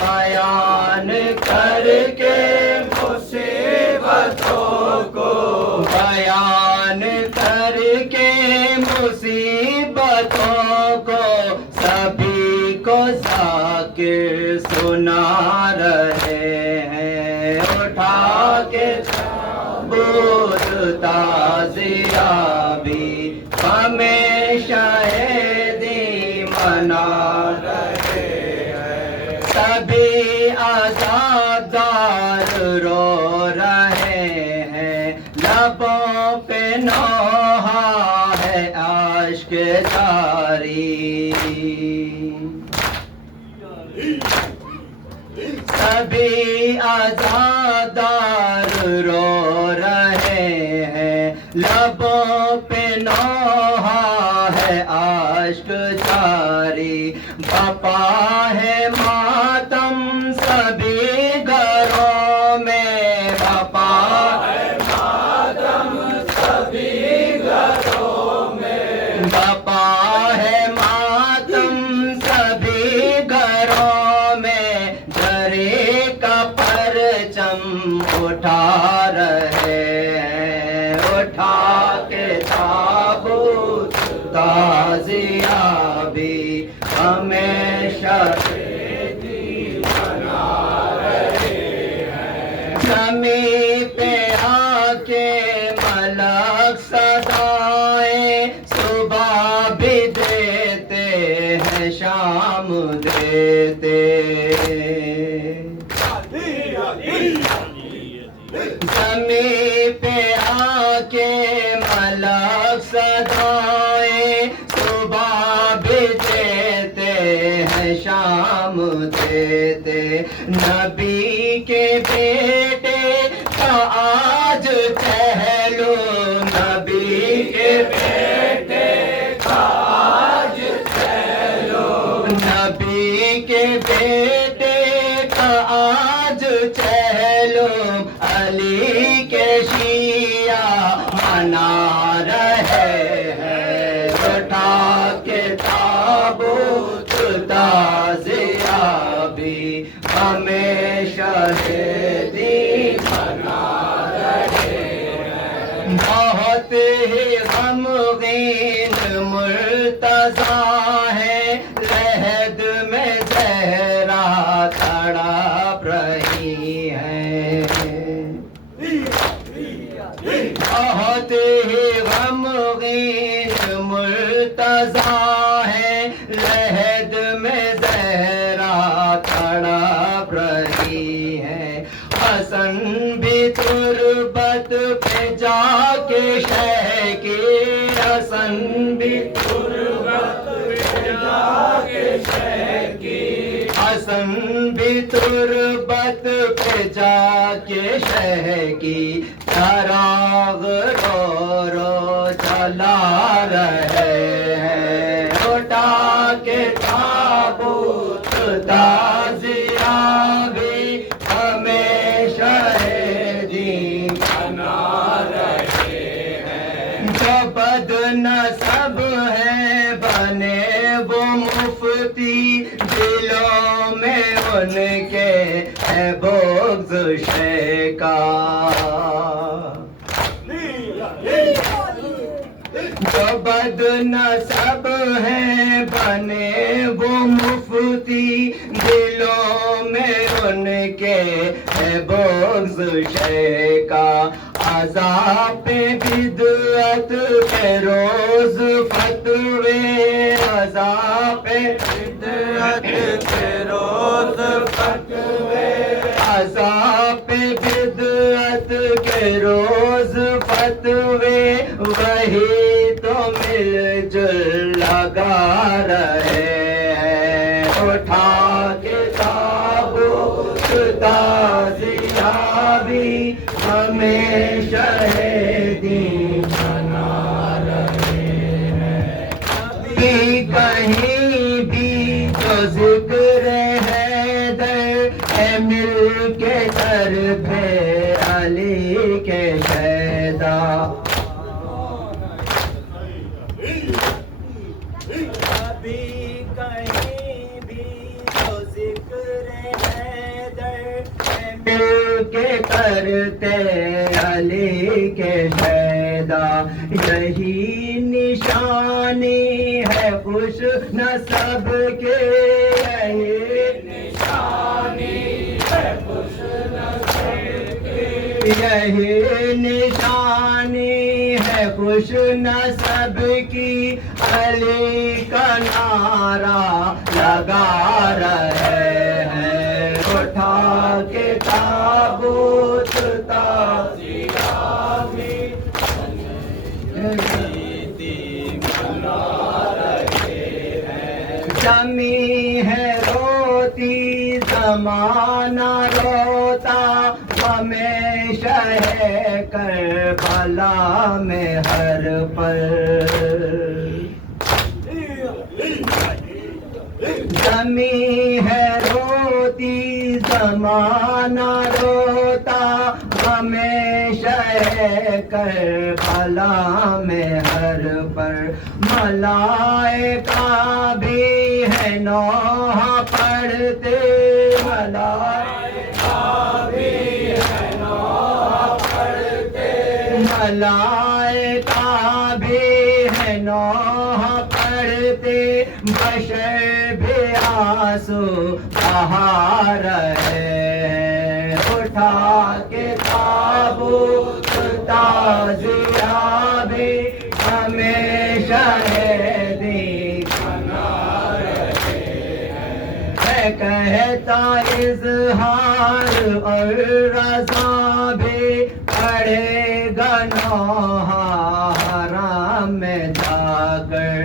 بیان کر کے مصیبتوں کو، بیان کر کے مصیبتوں تابوت تازیابی ہمیشہ دی منا رہے ہیں سبھی عزادار رو رہے ہیں لبوں پہ نوحہ ہے عشق جاری سبھی عزادار رو رہے ہیں لبوں پہ نوحہ ہے عشق جاری بپا ہے ماتم سبھی گھروں میں بپا ہے ماتم سبھی گھروں میں بپا ہے ماتم سبھی گھروں میں جرے کا پرچم اٹھا رہے ہیں اٹھا کے تابوت تازیابی ہمیشہ زمین پہ آ کے ملک صدائیں صبح بھی دیتے ہیں شام دیتے زمین پہ آ کے ملک صدائیں صبح بھی دیتے ہیں شام دیتے نبی کے بیٹے کا آج چہلو نبی کے بیٹے کا آج چہلو نبی کے بیٹے کا آج چہلو علی کے شیعہ منا رہے ہیں اٹھا کے تابوت تازیابی ہمیشہ دی منا رہے ہیں بہت ہی غمگین مرتضیٰ ہے لحد میں زہرا تڑپ رہی ہے بہت ہی غمگین مرتضیٰ ہے لحد میں زہرا تڑپ رہی ہے حسن بھی تربت پہ جا کے شہ کی حسن بھی تربت پہ جا کے شہ کی حسن بھی تربت پہ جا کے شہ کی چراغ رو رو چلا رہے ہیں اٹھا کے تابوت تازیابی ہمیشہ دی بنا رہے ہیں جو بد نصب ہیں بنے وہ مفتی دلوں میں ان کے ہے بغض شیکا جو بد نصب ہیں بنے وہ مفتی دلوں میں ان کے ہے بغض شیکا عذاب پہ بدعت کے روز فتوے عذاب پہ بدعت کے روز فتوے عذاب پہ بدعت کے روز فتوے وہی تو مل جل لگا رہے ہیں اٹھا کے تابوت تازیابی ہمیشہ دی بنا رہے ہیں کہیں بھی جو ذکر حیدر ہے مل کے در پہ علی کے شیدا کے کرتے علی کے شیدا یہی نشانی ہے خوش نصب کے یہی نشانی ہے خوش نصب کے یہی نشانی ہے خوش نصب کی، علی کا نعرہ لگا رہے ہیں، اٹھا کے تابوت تازیہ میں جمی ہے روتی زمانہ روتا، ہمیشہ ہے کربلا میں ہر پل، جمی ہے روتی زمانہ روتا، ہمیشہ ہے کربلا میں ہر پر، ملائکہ بھی ہے نوحہ پڑھتے، ملائکہ بھی ہے نوحہ پڑھتے، ملائکہ بھی ہے نوحہ پڑھتے، بشر بھی آنسو بہا رہے ہیں، اٹھا کے تابوت تازیہ بھی ہمیشہ ہے دیکھنا رہے ہیں، کہتا اظہار اور رضا بھی پڑھے گا نوحہ حرام میں جا کر،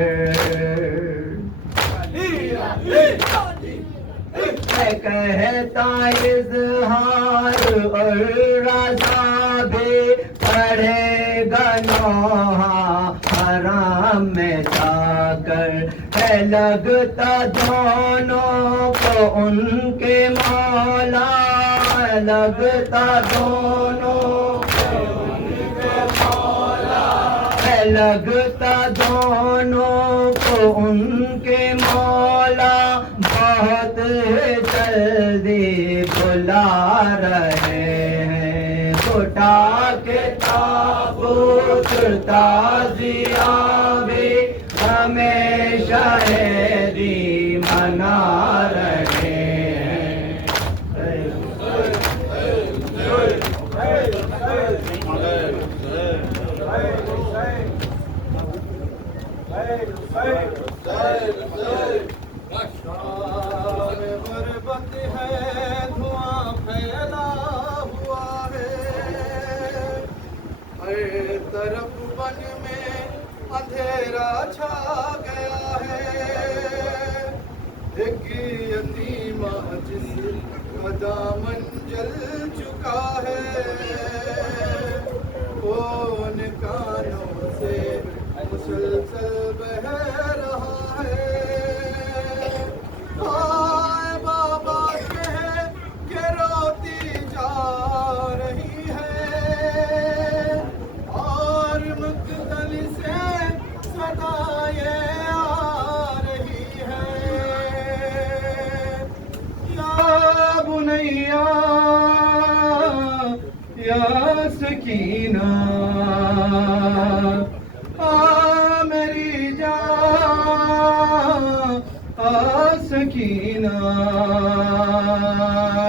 کہتا اظہار اور رضا بھی پڑھے گا نوحہ حرام میں جا کر، ہے لگتا دونوں کو ان کے مولا، لگتا دونوں کو ان کے مولا، ہے لگتا دونوں کو ان کے مولا، بہت جلدی بلا رہے ہیں، اٹھا کے تابوت تازیہ بھی ہمیشہ ہے دی منا رہے ہیں، غربت ہے دھواں پھیلا ہوا ہے، ہر طرف بن میں اندھیرا چھا گیا ہے، ایک یتیمہ جس کا دامن جل چکا ہے، کون کانوں سے مسلسل بہہ رہا ہے، آئے بابا کہہ کے روتی جا رہی ہے، اور مقتل سے صدائیں آ رہی ہے، یا بنیا یا سکینہ میری جان سکینہ،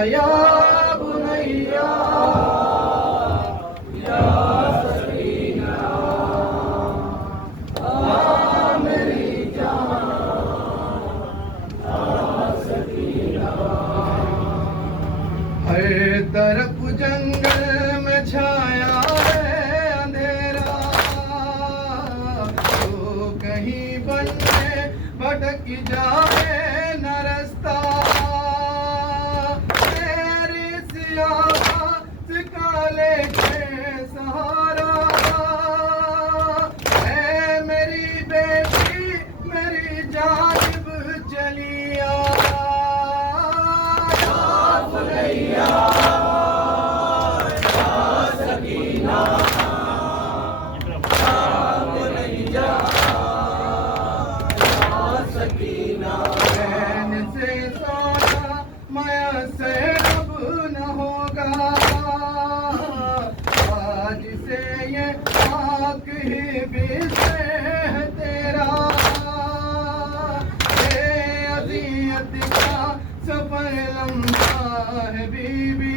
یا بنیا یا سکینہ میری جان سکینہ، ہر طرف جنگل میں چھایا ہے اندھیرا، تو کہیں بن میں بھٹک جائے نہ رستہ، میری سیاست کالے کے سہارا، اے میری بیٹی میری جانب چلی آ، یا بنیا یا سکینہ، یا بنیا چین سے سونا میسر اب نہ ہوگا، آج سے یہ خاک ہی بسے ہے تیرا، اے اذیت کا سفر لمبا ہے بی بی،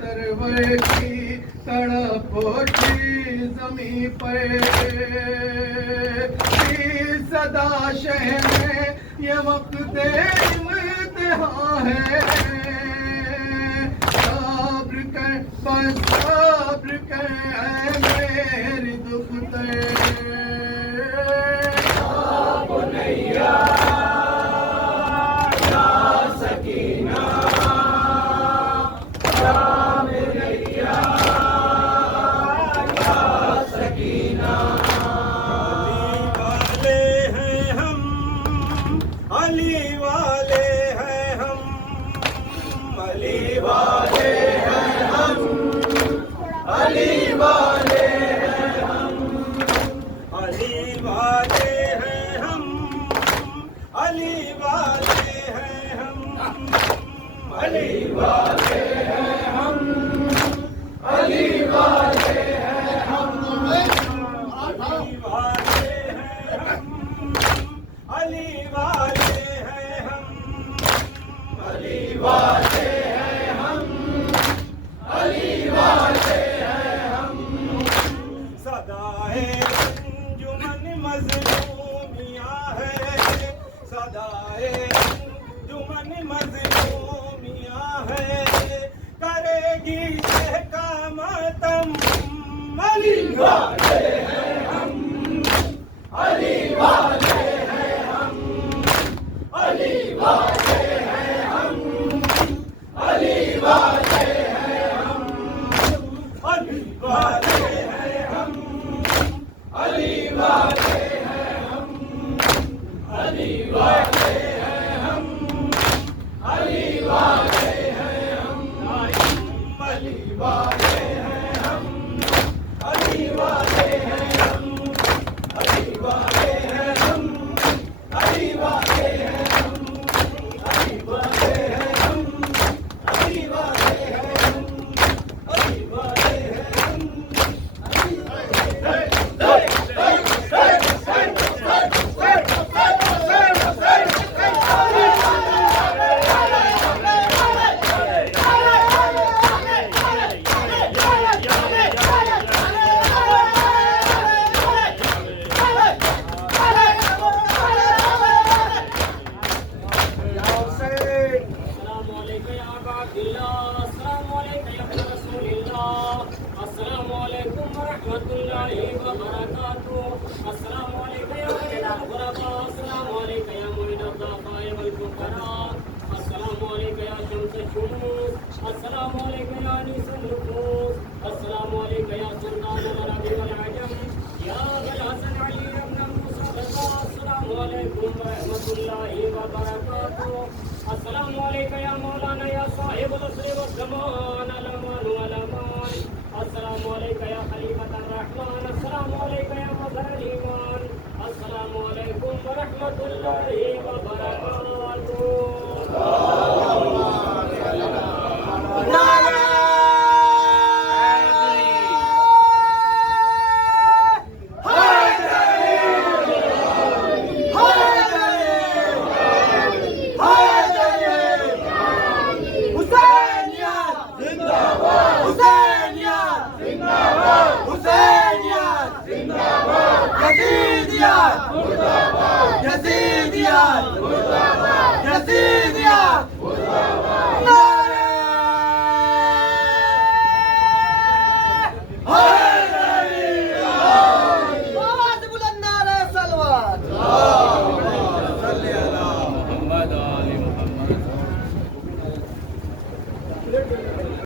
سرور کی تڑپ اٹھی زمین پر صدا شہر میں یہ وقت امتحان ہے صبر کر بس صبر کر اے میری دختر Yazidiyat!